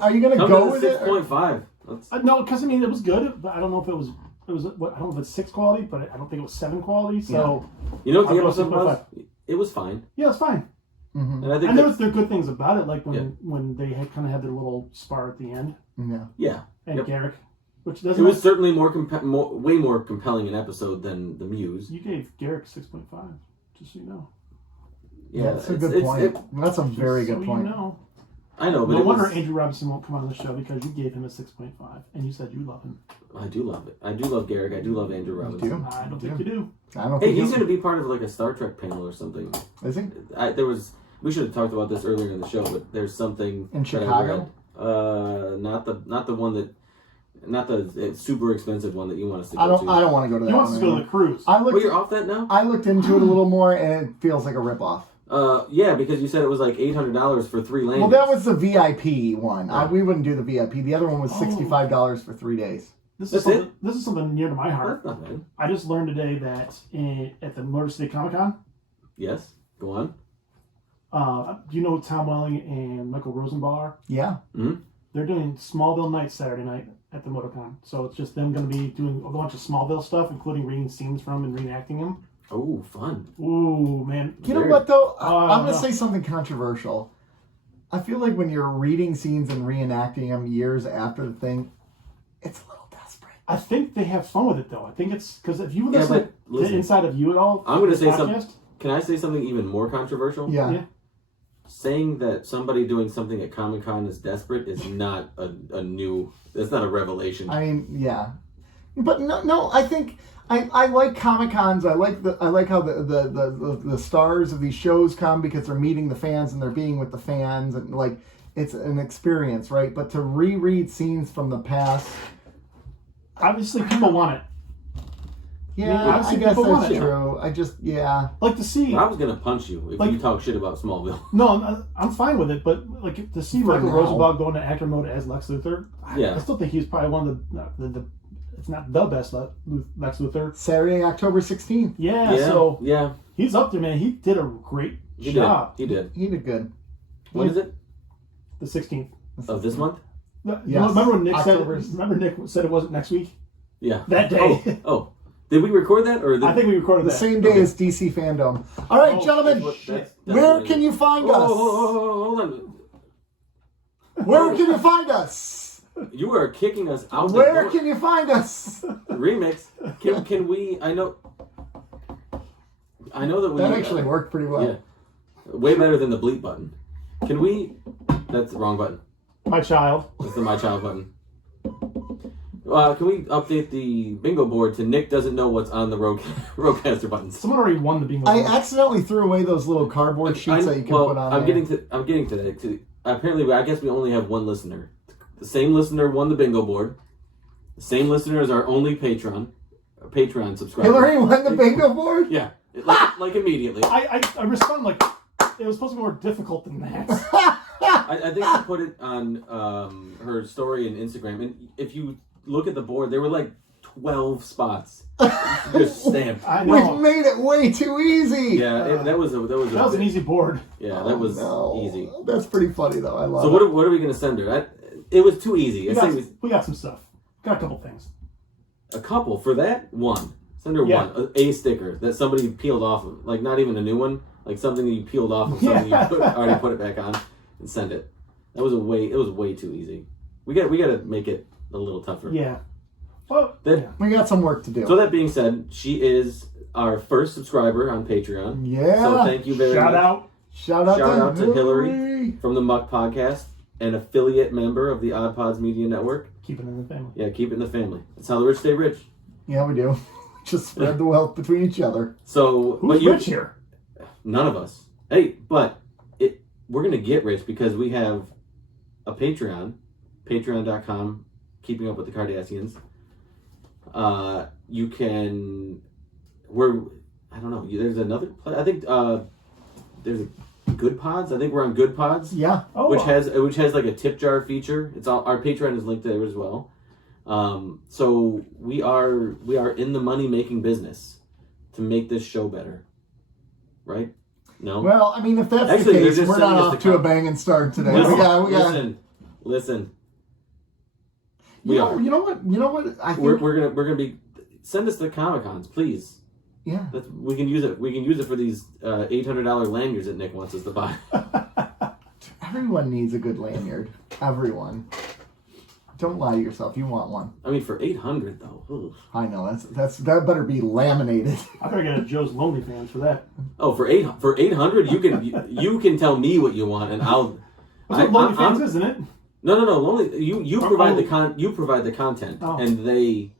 are you going to go with it? 6.5. No, because I mean it was good, but I don't know if it was. I don't know if it's 6 quality, but I don't think it was 7 quality. So You know what the I'll go episode was? 6.5. It was fine. yeah, it's fine. Mm-hmm. And I think And that, there are good things about it, like when they had kind of had their little spar at the end, Yeah. and Yep. Garrick, which it doesn't. was certainly way more compelling an episode than the Muse. You gave Garrick 6.5, just so you know. Yeah, that's a good point. That's a very Just good so point. You know. I know, but No it wonder was, Andrew Robinson won't come on the show because you gave him a 6.5, and you said you love him. I do love it. I do love Garrick. I do love Andrew Robinson. do? I don't think you do. I don't Hey, think he's going to be part of like a Star Trek panel or something. Is he? We should have talked about this earlier in the show, but there's something In that I Chicago? read. Not the one that, not the super expensive one that you want us to go I to. don't want to go to that He wants one to go to anymore. the cruise. Well, you're off that now? I looked into it a little more, and it feels like a ripoff. Yeah, because you said it was like $800 for 3 landings. Well, that was the VIP one. Oh. We wouldn't do the VIP. The other one was $65 for 3 days. This That's is something near to my heart. That's not bad. I just learned today that at the Motor City Comic Con, Yes, go on. do you know who Tom Welling and Michael Rosenbaum are? Yeah. They're doing Smallville night Saturday night at the MotoCon. So it's just them going to be doing a bunch of Smallville stuff, including reading scenes from and reenacting them. Oh, fun. Ooh, man. You know what, though? I I'm don't going to know. say something controversial. I feel like when you're reading scenes and reenacting them years after the thing, it's a little desperate. I think they have fun with it, though. I think it's because if you listen to the Inside of You at all, I'm going to say something. Can I say something even more controversial? Yeah. Saying that somebody doing something at Comic-Con is desperate is not a new. That's not a revelation. I mean, yeah, but no. I think I like Comic-Cons. I like how the stars of these shows come because they're meeting the fans and they're being with the fans and like it's an experience, right? But to reread scenes from the past, obviously people want it. Yeah, I guess that's true. I just like to see. I was gonna punch you if you talk shit about Smallville. No, I'm fine with it, but like to see Michael Rosenbaum go into actor mode as Lex Luthor. Yeah, I still think he's probably one of the it's not the best Lex Luthor. Saturday, October 16th. Yeah, he's up there, man. He did a great job. He did good. When is it? The 16th of this month. Yes. Remember when Nick said it wasn't next week? Yeah, that day. Oh. Did we record that? I think we recorded the same day as DC Fandom. All right, gentlemen. Where can you find us? Hold on. Where can you find us? You are kicking us out. Where can you find us? Remix. Can we? I know that we. That actually worked pretty well. Yeah. Way better than the bleep button. Can we? That's the wrong button. My child. That's the My Child button. Can we update the bingo board to Nick doesn't know what's on the Rodecaster buttons? Someone already won the bingo board. I accidentally threw away those little cardboard sheets that you can put on I'm getting to that. Apparently, I guess we only have one listener. The same listener won the bingo board. The same listener is our only Patreon subscriber. Hillary won the bingo board? Yeah. Like immediately. I respond like it was supposed to be more difficult than that. I think she put it on her story and Instagram. And if you look at the board, there were like 12 spots just stamped. I know. We've made it way too easy. Yeah, that was an easy board. Yeah, that was easy. That's pretty funny though. I love it. So what are we going to send her? It was too easy. We got some stuff. Got a couple things. A couple for that? One. Send her one. A sticker that somebody peeled off of. Like not even a new one. Like something that you peeled off of something you already put it back on and send it. It was way too easy. We got to make it a little tougher. Yeah. Well, we got some work to do. So that being said, she is our first subscriber on Patreon. Yeah. So thank you very much. Shout out to Hillary from the Muck Podcast, an affiliate member of the Odd Pods Media Network. Keep it in the family. Yeah, keep it in the family. That's how the rich stay rich. Yeah, we do. Just spread the wealth between each other. So, who's rich here? None of us. Hey, but we're gonna get rich because we have a Patreon, patreon.com, keeping up with the Cardassians. You can, I don't know, there's another, I think there's a Good Pods. I think we're on Good Pods. Yeah. Which has like a tip jar feature. It's all, our Patreon is linked there as well. So we are in the money making business to make this show better. Right? No? Well, I mean, if that's the case, we're not off to a banging start today. Listen. You know what? I think we're gonna be. Send us the Comic-Cons, please. Yeah. We can use it. We can use it for these $800 lanyards that Nick wants us to buy. Everyone needs a good lanyard. Everyone. Don't lie to yourself. You want one. I mean, for $800 though. Ugh. I know that better be laminated. I better get a Joe's Lonely Fans for that. Oh, for $800, you can tell me what you want, and I'll. That's what Lonely Fans is, isn't it? No. Lonely. You provide the content, and they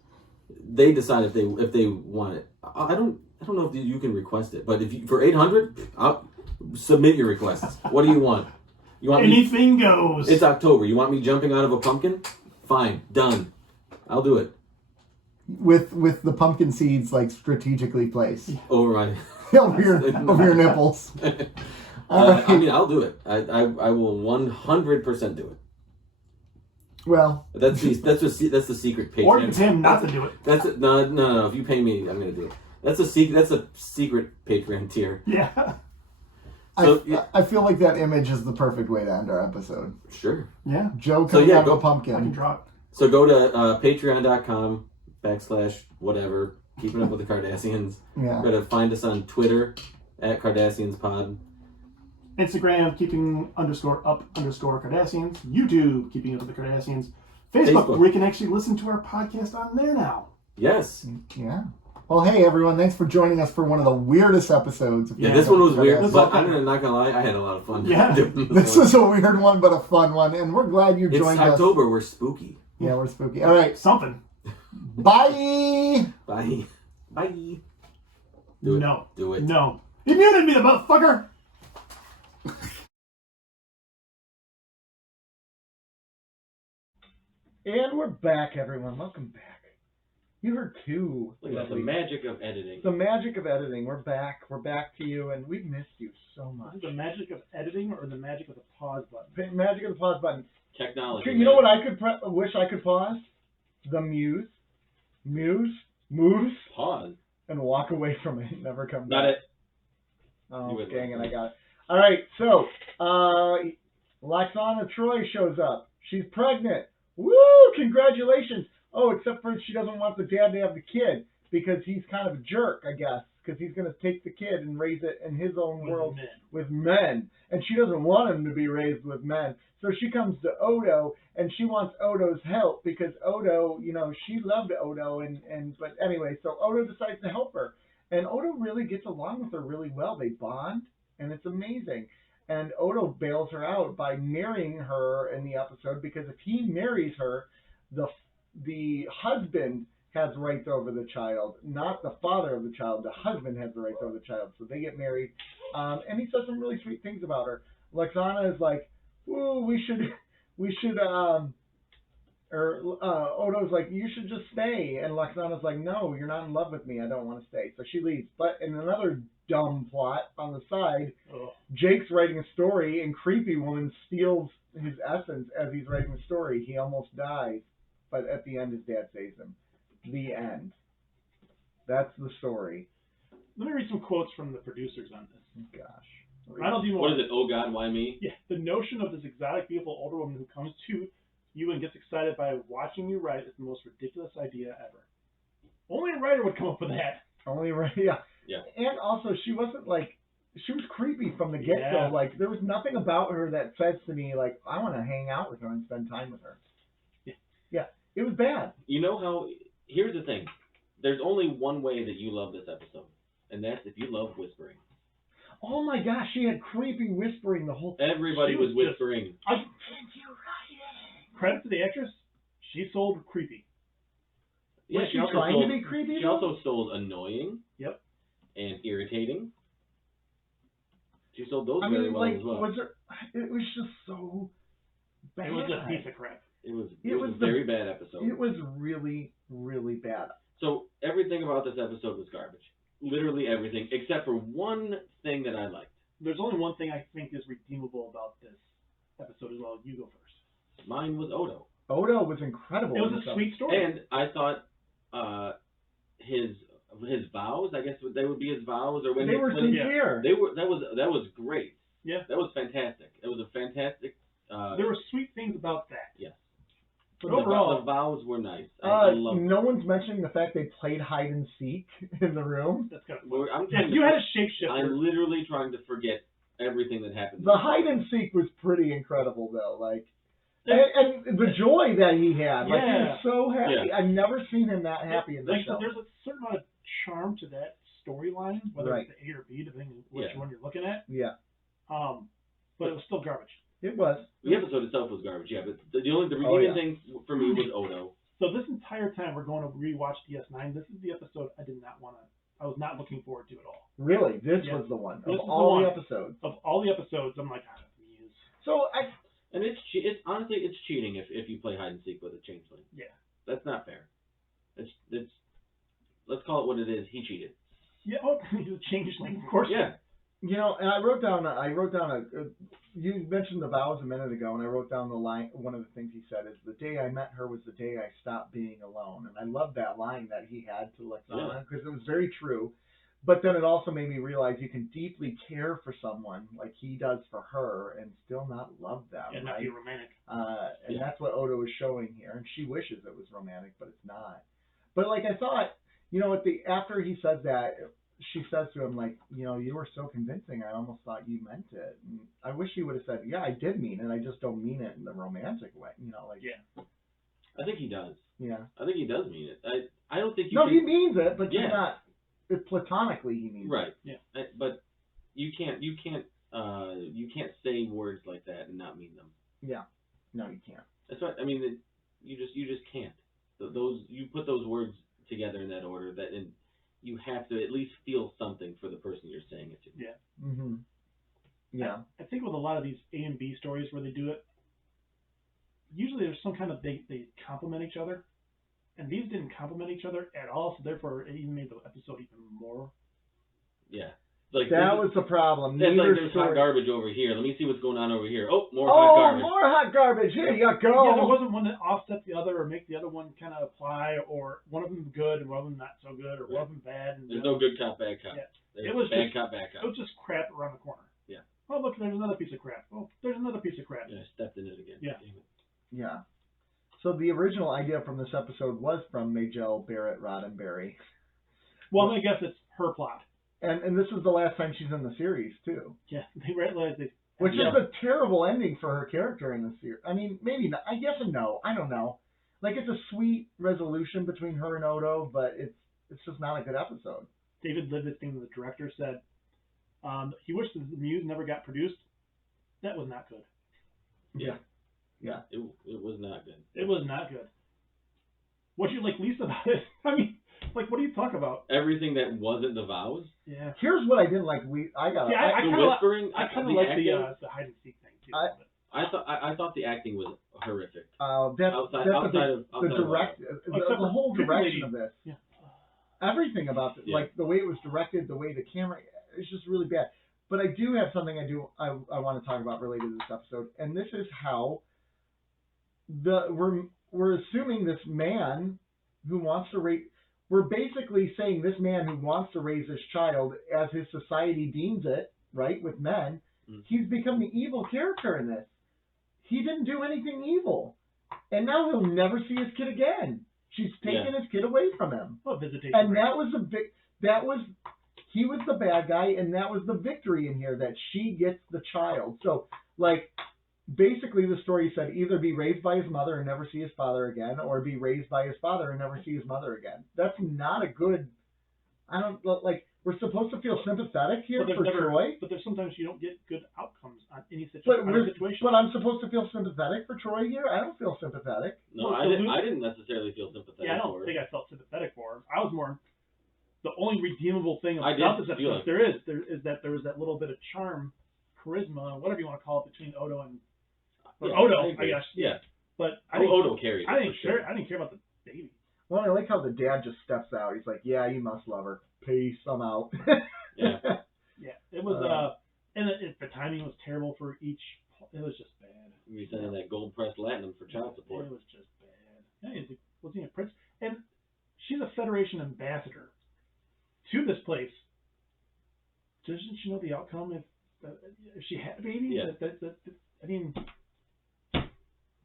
decide if they want it. I don't know if you can request it, but for $800, I'll submit your requests. What do you want? You want anything goes. It's October. You want me jumping out of a pumpkin? Fine, done. I'll do it. With the pumpkin seeds like strategically placed over my over your nipples. Right. I mean, I'll do it. I will 100% do it. Well, that's the secret Patreon. Or it's him not to do it. That's it. No. If you pay me, I'm gonna do it. That's a secret Patreon tier. Yeah. So, I feel like that image is the perfect way to end our episode. Sure. Yeah. Joe coming out of a pumpkin. I can draw it. So go to patreon.com/whatever. Keeping up with the Cardassians. Yeah. Go to find us on Twitter @CardassiansPod. Instagram, keeping_up_Cardassians. YouTube, keeping up with the Cardassians. Facebook, we can actually listen to our podcast on there now. Yes. Yeah. Well, hey, everyone. Thanks for joining us for one of the weirdest episodes. Yeah, this one was weird, but I'm not going to lie, I had a lot of fun. Yeah. This was a weird one, but a fun one, and we're glad you joined us. It's October. We're spooky. Yeah, we're spooky. All right. Something. Bye. Bye. Bye. No. Do it. No. You muted me, the motherfucker! And we're back, everyone. Welcome back. You heard two. Look at that, the magic of editing. The magic of editing. We're back. We're back to you, and we've missed you so much. Is it the magic of editing or the magic of the pause button? Magic of the pause button. Technology. You know what I could wish I could pause? The Muse. Pause. And walk away from it and never come back. Got it. Oh, dang it, I got it. All right, so Lwaxana Troi shows up. She's pregnant. Woo! Congratulations. Oh, except for she doesn't want the dad to have the kid because he's kind of a jerk, I guess, because he's going to take the kid and raise it in his own world with men. And she doesn't want him to be raised with men. So she comes to Odo, and she wants Odo's help because Odo, you know, she loved Odo. But anyway, so Odo decides to help her. And Odo really gets along with her really well. They bond, and it's amazing. And Odo bails her out by marrying her in the episode because if he marries her, the husband has rights over the child, not the father of the child. The husband has the rights over the child. So they get married. And he says some really sweet things about her. Lwaxana is like, ooh, Odo's like, you should just stay. And Lwaxana's like, no, you're not in love with me. I don't want to stay. So she leaves. But in another dumb plot on the side, Jake's writing a story and Creepy Woman steals his essence as he's writing the story. He almost dies. But at the end, his dad saves him. The end. That's the story. Let me read some quotes from the producers on this. Gosh. I don't do more. What is it? Oh God, why me? Yeah, the notion of this exotic, beautiful older woman who comes to you and gets excited by watching you write is the most ridiculous idea ever. Only a writer would come up with that. Only a writer, yeah. Yeah. And also, she wasn't like, she was creepy from the get-go. Yeah. Like, there was nothing about her that says to me, like, I want to hang out with her and spend time with her. Yeah. Yeah. It was bad. You know how, here's the thing. There's only one way that you love this episode, and that's if you love whispering. Oh my gosh, she had creepy whispering the whole time. Everybody was whispering. Credit to the actress, she sold creepy. Yeah, was she trying to be creepy? She also sold annoying. Yep. And irritating. She sold those very well as well. It was just so bad. It was a piece of crap. It was a very bad episode. It was really, really bad. So everything about this episode was garbage. Literally everything, except for one thing that I liked. There's only one thing I think is redeemable about this episode as well. You go first. Mine was Odo. Odo was incredible. It was a sweet story. And I thought his vows, I guess they would be his vows, or when they were sincere. They were. That was great. Yeah. That was fantastic. It was a fantastic. There were sweet things about that. Yes. But overall, the vows were nice. I loved no one's mentioning the fact they played hide and seek in the room. That's kind of you had a shapeshifter. I'm literally trying to forget everything that happened. The hide and seek was pretty incredible, though. Like, and the joy that he had. Like, he was so happy. Yeah. I've never seen him that happy in the show. There's a certain amount of charm to that storyline, whether it's the A or B, depending on which one you're looking at. Yeah. But it was still garbage. It was. The episode itself was garbage, yeah, but the redeeming thing for me was Odo. So this entire time we're going to rewatch DS9. This is the episode I was not looking forward to at all. Really? This was the one. Of all the episodes. Of all the episodes, I'm like, Muse. So and it's honestly it's cheating if you play hide and seek with a changeling. Yeah. That's not fair. It's let's call it what it is. He cheated. Yeah, he's a changeling, of course. Yeah. You know, and I wrote down you mentioned the vows a minute ago, and I wrote down the line. One of the things he said is, "The day I met her was the day I stopped being alone," and I love that line that he had to Lwaxana because it was very true. But then it also made me realize you can deeply care for someone like he does for her and still not love them, and not be romantic. And that's what Odo is showing here, and she wishes it was romantic, but it's not. But like I thought, you know, after he says that, she says to him, like, you were so convincing, I almost thought you meant it. And I wish he would have said, yeah, I did mean it, I just don't mean it in the romantic way, like. Yeah. I think he does. Yeah. I think he does mean it. I don't think he means it, but yeah. not. It's platonically he means right. it. Yeah. But you can't say words like that and not mean them. Yeah. No, you can't. That's right. I mean, you just can't. Those you put those words together in that order, and you have to at least feel something for the person you're saying it to. Yeah. Mm-hmm. Yeah. I think with a lot of these A and B stories where they do it, usually there's some kind of they complement each other, and these didn't complement each other at all. So therefore, it even made the episode even more. Yeah. Like that was the problem. It's like there's hot garbage over here. Let me see what's going on over here. Oh, more hot garbage. Oh, more hot garbage. Here you go. Yeah, there wasn't one that offset the other or make the other one kind of apply, or one of them good and one of them not so good, or one of them bad. And there's no good cop, bad cop. Yeah. It was bad cop, bad cop. It was just crap around the corner. Yeah. Oh, look, there's another piece of crap. Oh, there's another piece of crap. Yeah, I stepped in it again. Yeah. Yeah. So the original idea from this episode was from Majel Barrett Roddenberry. Well, I guess it's her plot. And this is the last time she's in the series, too. Yeah, they realized they... Which is a terrible ending for her character in the series. I mean, maybe not. I guess a no. I don't know. Like, it's a sweet resolution between her and Odo, but it's just not a good episode. David Livingston, the director, said he wished the Muse never got produced. That was not good. Yeah. Yeah. It was not good. It was not good. What you like least about it? I mean... Like, what do you talk about? Everything that wasn't the vows. Yeah. Here's what I didn't like. I whispering. I kind of like the hide and seek thing too. I thought the acting was horrific. The whole direction of this. Yeah. Everything about it, like the way it was directed, the way the camera, it's just really bad. But I do have something I want to talk about related to this episode, and this is how we're assuming this man who wants to raise. We're basically saying this man who wants to raise this child, as his society deems it, right, with men, he's become the evil character in this. He didn't do anything evil. And now he'll never see his kid again. She's taken his kid away from him. Oh, visitation. And that was he was the bad guy, and that was the victory in here, that she gets the child. So, like, basically the story said either be raised by his mother and never see his father again, or be raised by his father and never see his mother again. That's not a good... we're supposed to feel sympathetic here for Troy. But there's sometimes you don't get good outcomes on any situation. But I'm supposed to feel sympathetic for Troy here? I don't feel sympathetic. No, I didn't necessarily feel sympathetic for her. Yeah, I don't think I felt sympathetic for her. I was more... The only redeemable thing about this episode there is that there was that little bit of charm, charisma, whatever you want to call it, between Odo and... Odo, I guess. Yeah. But Odo carried. I didn't care about the baby. Well, I like how the dad just steps out. He's like, "Yeah, you must love her. Peace. I'm out." Yeah. Yeah. It was and the timing was terrible for each. It was just bad. We sending that gold press platinum for child support. It was just bad. Yeah, was he a prince? And she's a Federation ambassador to this place. Doesn't she know the outcome if she had a baby? Yeah. I mean.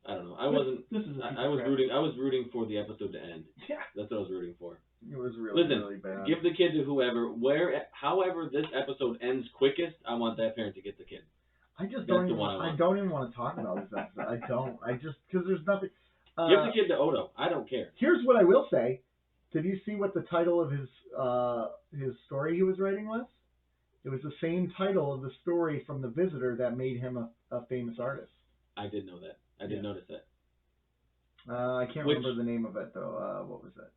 I don't know. I was rooting for the episode to end. Yeah. That's what I was rooting for. It was really bad. Give the kid to whoever, however this episode ends quickest, I want that parent to get the kid. I don't even want to talk about this episode. Because there's nothing. Give the kid to Odo. I don't care. Here's what I will say. Did you see what the title of his story he was writing was? It was the same title of the story from The Visitor that made him a famous artist. I did know that. I did notice that. I can't remember the name of it though. What was it?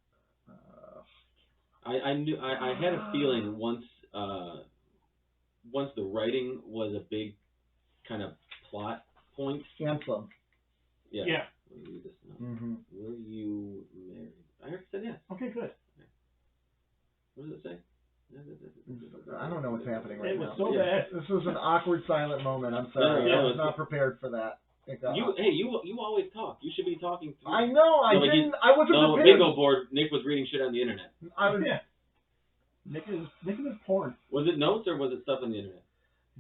I knew. I had a feeling once the writing was a big kind of plot point. Anselm. Yeah. Yeah. Mm-hmm. Were you married? I heard it said yes. Okay, good. What does it say? I don't know what's happening right now. It was so bad. This was an awkward silent moment. I'm sorry. I was not prepared for that. You always talk. You should be talking. I know. I wasn't prepared. Bingo board. Nick was reading shit on the internet. Nick is porn. Was it notes or was it stuff on the internet?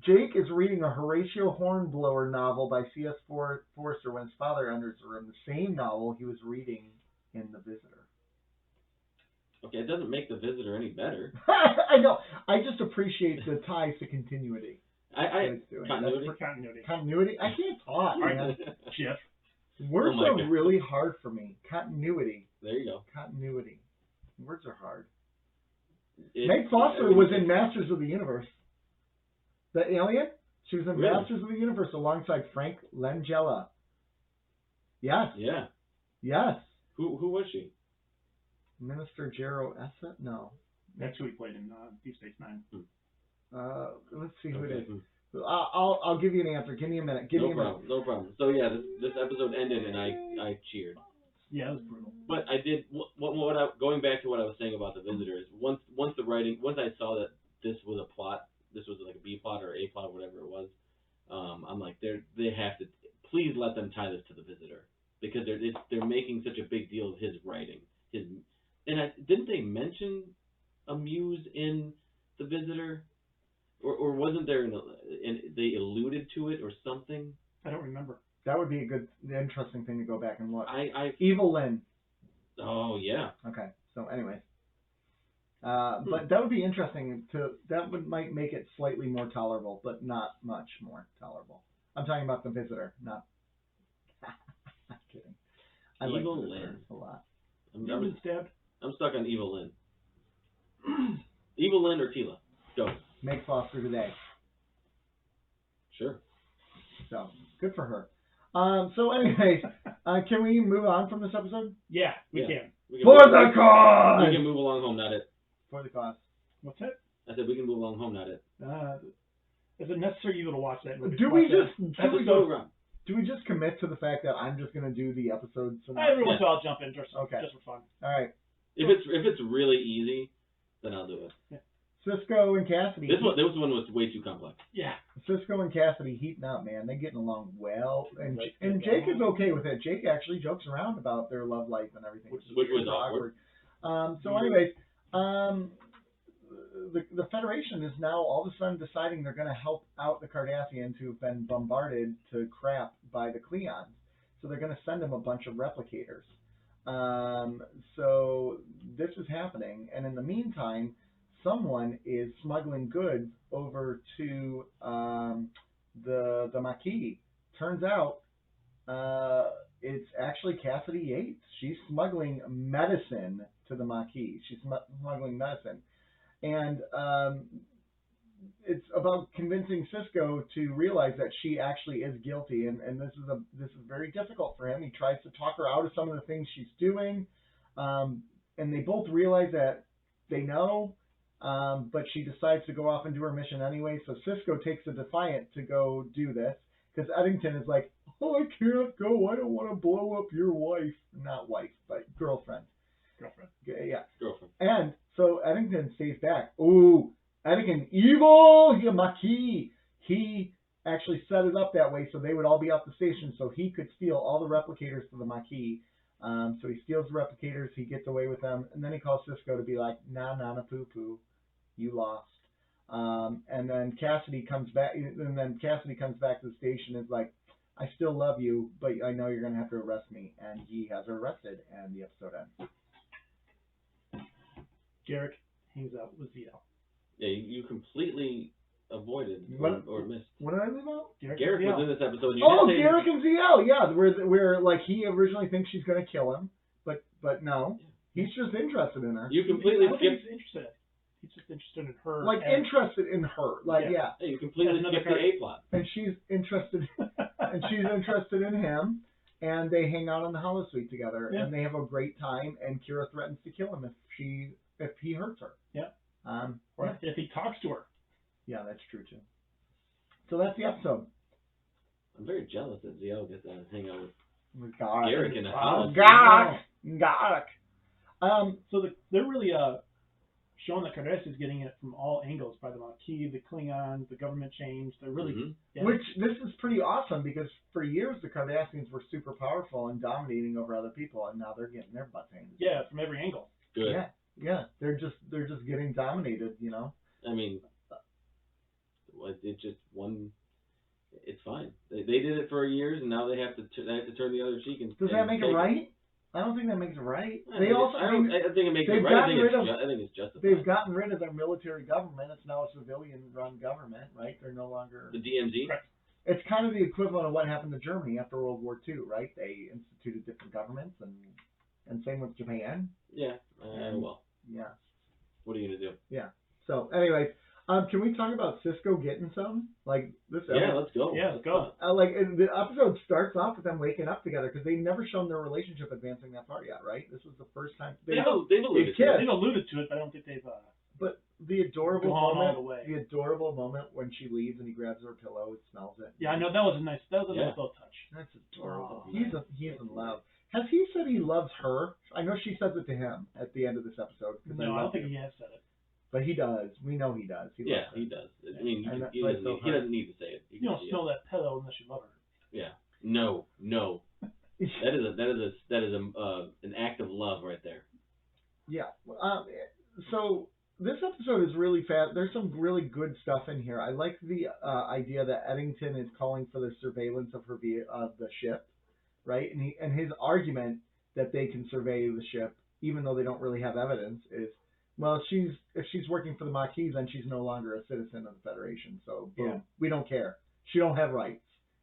Jake is reading a Horatio Hornblower novel by C.S. Forster when his father enters the room. The same novel he was reading in The Visitor. Okay, it doesn't make the Visitor any better. I know. I just appreciate the ties to continuity. Continuity? Continuity? I can't talk, man. Jeff. Words Oh my are God. really hard for me. Continuity. There you go. Continuity. Words are hard. It's- Meg Foster was in Masters of the Universe. The alien? She was in Really? Masters of the Universe alongside Frank Langella. Yes. Yeah. Yes. Who was she? Minister Jero Essa? No. That's who he played in Deep Space Nine. Let's see who it is. Hmm. I'll give you an answer. Give me a minute. Give me a minute. No problem. So yeah, this episode ended and I cheered. Yeah, it was brutal. But I did going back to what I was saying about the Visitor is once I saw that this was a plot, this was like a B plot or A plot, whatever it was. I'm like they have to please let them tie this to the Visitor because they're making such a big deal of his writing. Didn't they mention a Muse in the Visitor? Or wasn't there they alluded to it or something? I don't remember. That would be a good, interesting thing to go back and look. Evil Lynn. Oh yeah. Okay. So, anyways, but that would be interesting might make it slightly more tolerable, but not much more tolerable. I'm talking about the Visitor, not. I'm kidding. I Evil like the Visitor Lynn a lot. You've been stabbed. I'm stuck on Evil Lynn. Evil Lynn or Tila? Go. Meg Foster today. Sure. So good for her. So anyways, can we move on from this episode? Yeah, we can. For the cause! We can move along home, not it. For the cause. What's that? I said we can move along home, not it. Is it necessary evil to watch that movie? Do we just commit to the fact that I'm just gonna do the episode? Every once in a while I'll jump in just for fun. All right. If it's really easy, then I'll do it. Yeah. Cisco and Cassidy. This one was way too complex. Yeah. Cisco and Cassidy heating up, man. They're getting along well, and Jake is okay with it. Jake actually jokes around about their love life and everything, which was awkward. So, anyways, the Federation is now all of a sudden deciding they're going to help out the Cardassians who've been bombarded to crap by the Klingons. So they're going to send them a bunch of replicators. So this is happening, and in the meantime, someone is smuggling goods over to the Maquis. Turns out it's actually Cassidy Yates. She's smuggling medicine to the Maquis. She's smuggling medicine. And it's about convincing Cisco to realize that she actually is guilty, and this is very difficult for him. He tries to talk her out of some of the things she's doing, and they both realize that they know, but she decides to go off and do her mission anyway. So Cisco takes a Defiant to go do this because Eddington is like, "Oh, I can't go. I don't want to blow up your wife, not wife, but girlfriend." Yeah. Girlfriend. And so Eddington stays back. Ooh, Eddington, evil! He a Maquis. He actually set it up that way so they would all be off the station so he could steal all the replicators to the Maquis. So he steals the replicators, he gets away with them, and then he calls Cisco to be like, nah, poo-poo, you lost. And then Cassidy comes back to the station and is like, I still love you, but I know you're going to have to arrest me. And he has her arrested, and the episode ends. Garrick hangs out with ZL. Yeah, you completely avoided or missed. What did I leave out? Garrick was in this episode. Garrick and ZL, yeah. Where like he originally thinks she's going to kill him, but no. He's just interested in her. You completely skipped. He's just interested in her. Like, interested in her. Like, yeah. Hey, you completely skipped the A plot. And she's interested in him, and they hang out on the holosuite together, and they have a great time, and Kira threatens to kill him if he hurts her. Yeah. Or if he talks to her. Yeah, that's true, too. So that's the episode. I'm very jealous that ZL gets to hang out with Garrick. Garrick in the house. Garrick. So they're really showing that Cardassians getting it from all angles by the Maquis, the Klingons, the government change. They're really Which this is pretty awesome because for years the Cardassians were super powerful and dominating over other people, and now they're getting their butts handed. Yeah, from every angle. Good. Yeah. They're just getting dominated, you know. I mean, it's just one. It's fine. They did it for years, and now they have to turn the other cheek and. Does that make it right? I don't think that makes it right. I They think also, I think it makes they've it right. I gotten think, rid of- I think it's justified. they've gotten rid of their military government. It's now a civilian-run government, right? They're no longer. The DMZ? Correct. It's kind of the equivalent of what happened to Germany after World War II, right? They instituted different governments, and same with Japan. Yeah. Well, Yeah. what are you going to do? Yeah. So, anyways, can we talk about Cisco getting some? Like, this Yeah, let's go. Yeah, let's go. the episode starts off with them waking up together because they've never shown their relationship advancing that far yet, right? This was the first time. They've alluded to kissed. it. They've alluded to it, but I don't think they've. But the adorable Gone all moment, the way. the adorable moment when she leaves and he grabs her pillow, and smells it. Yeah, I know that was a nice Yeah. little touch. That's adorable. Oh, He's in love. Has he said he loves her? I know she says it to him at the end of this episode. 'Cause No, I love don't think you. he has said it. But he does. We know he does. He Yeah, loves her. he does. I mean, And that he plays doesn't, so need, he hard. doesn't need to say it. He You don't can- smell that pillow unless you love her. Yeah. No. That is an act of love right there. Yeah. So this episode is really fast. There's some really good stuff in here. I like the idea that Eddington is calling for the surveillance of the ship, right? And his argument that they can survey the ship, even though they don't really have evidence, is, well, if she's working for the Maquis, then she's no longer a citizen of the Federation. So boom, Yeah. we don't care. She don't have rights.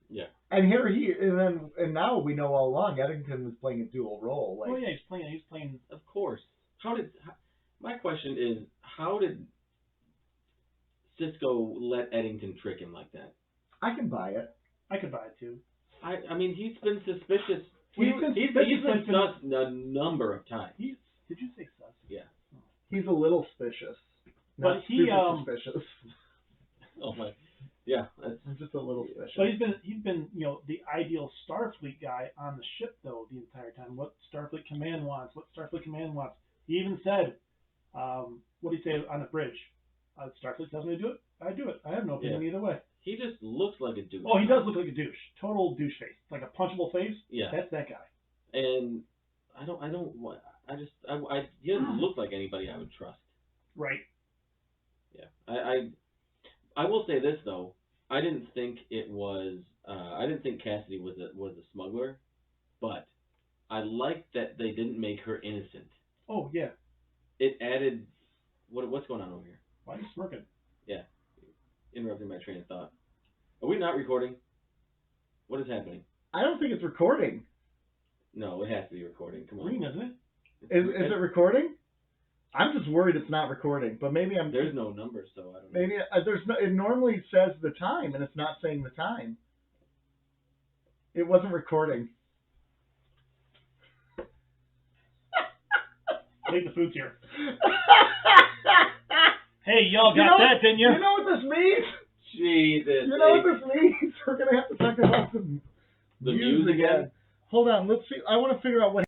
Yeah. And now we know all along Eddington was playing a dual role. Like, Oh yeah, he's playing. Of course. My question is, how did Cisco let Eddington trick him like that? I can buy it. I could buy it too. I mean, he's been suspicious. He's been sus a number of times. Did you say sus? Yeah. He's a little suspicious. But Not he, super suspicious. Oh my. Yeah. That's, I'm just a little suspicious. But he's been the ideal Starfleet guy on the ship though the entire time. What Starfleet Command wants. He even said, what do you say on the bridge? Starfleet tells me to do it. I do it. I have no opinion either way. he just looks like a douche. Oh, he does look like a douche. Total douche face. Like a punchable face. Yeah. That's that guy. And he doesn't look like anybody I would trust. Right. Yeah. I will say this though. I didn't think Cassidy was a smuggler, but I liked that they didn't make her innocent. Oh yeah. It added what's going on over here? Why are you smirking? Yeah. Interrupting my train of thought. Are we not recording? What is happening? I don't think it's recording. No, it has to be recording. Come on. Green, isn't it? Is it recording? I'm just worried it's not recording, but maybe I'm. There's no number, so I don't know. Maybe there's no. It normally says the time, and it's not saying the time. It wasn't recording. I think the food's here. Hey, y'all got that, didn't you? You know what this means? Jesus. You know what this means? We're gonna have to talk about the Muse again? Hold on, let's see. I want to figure out what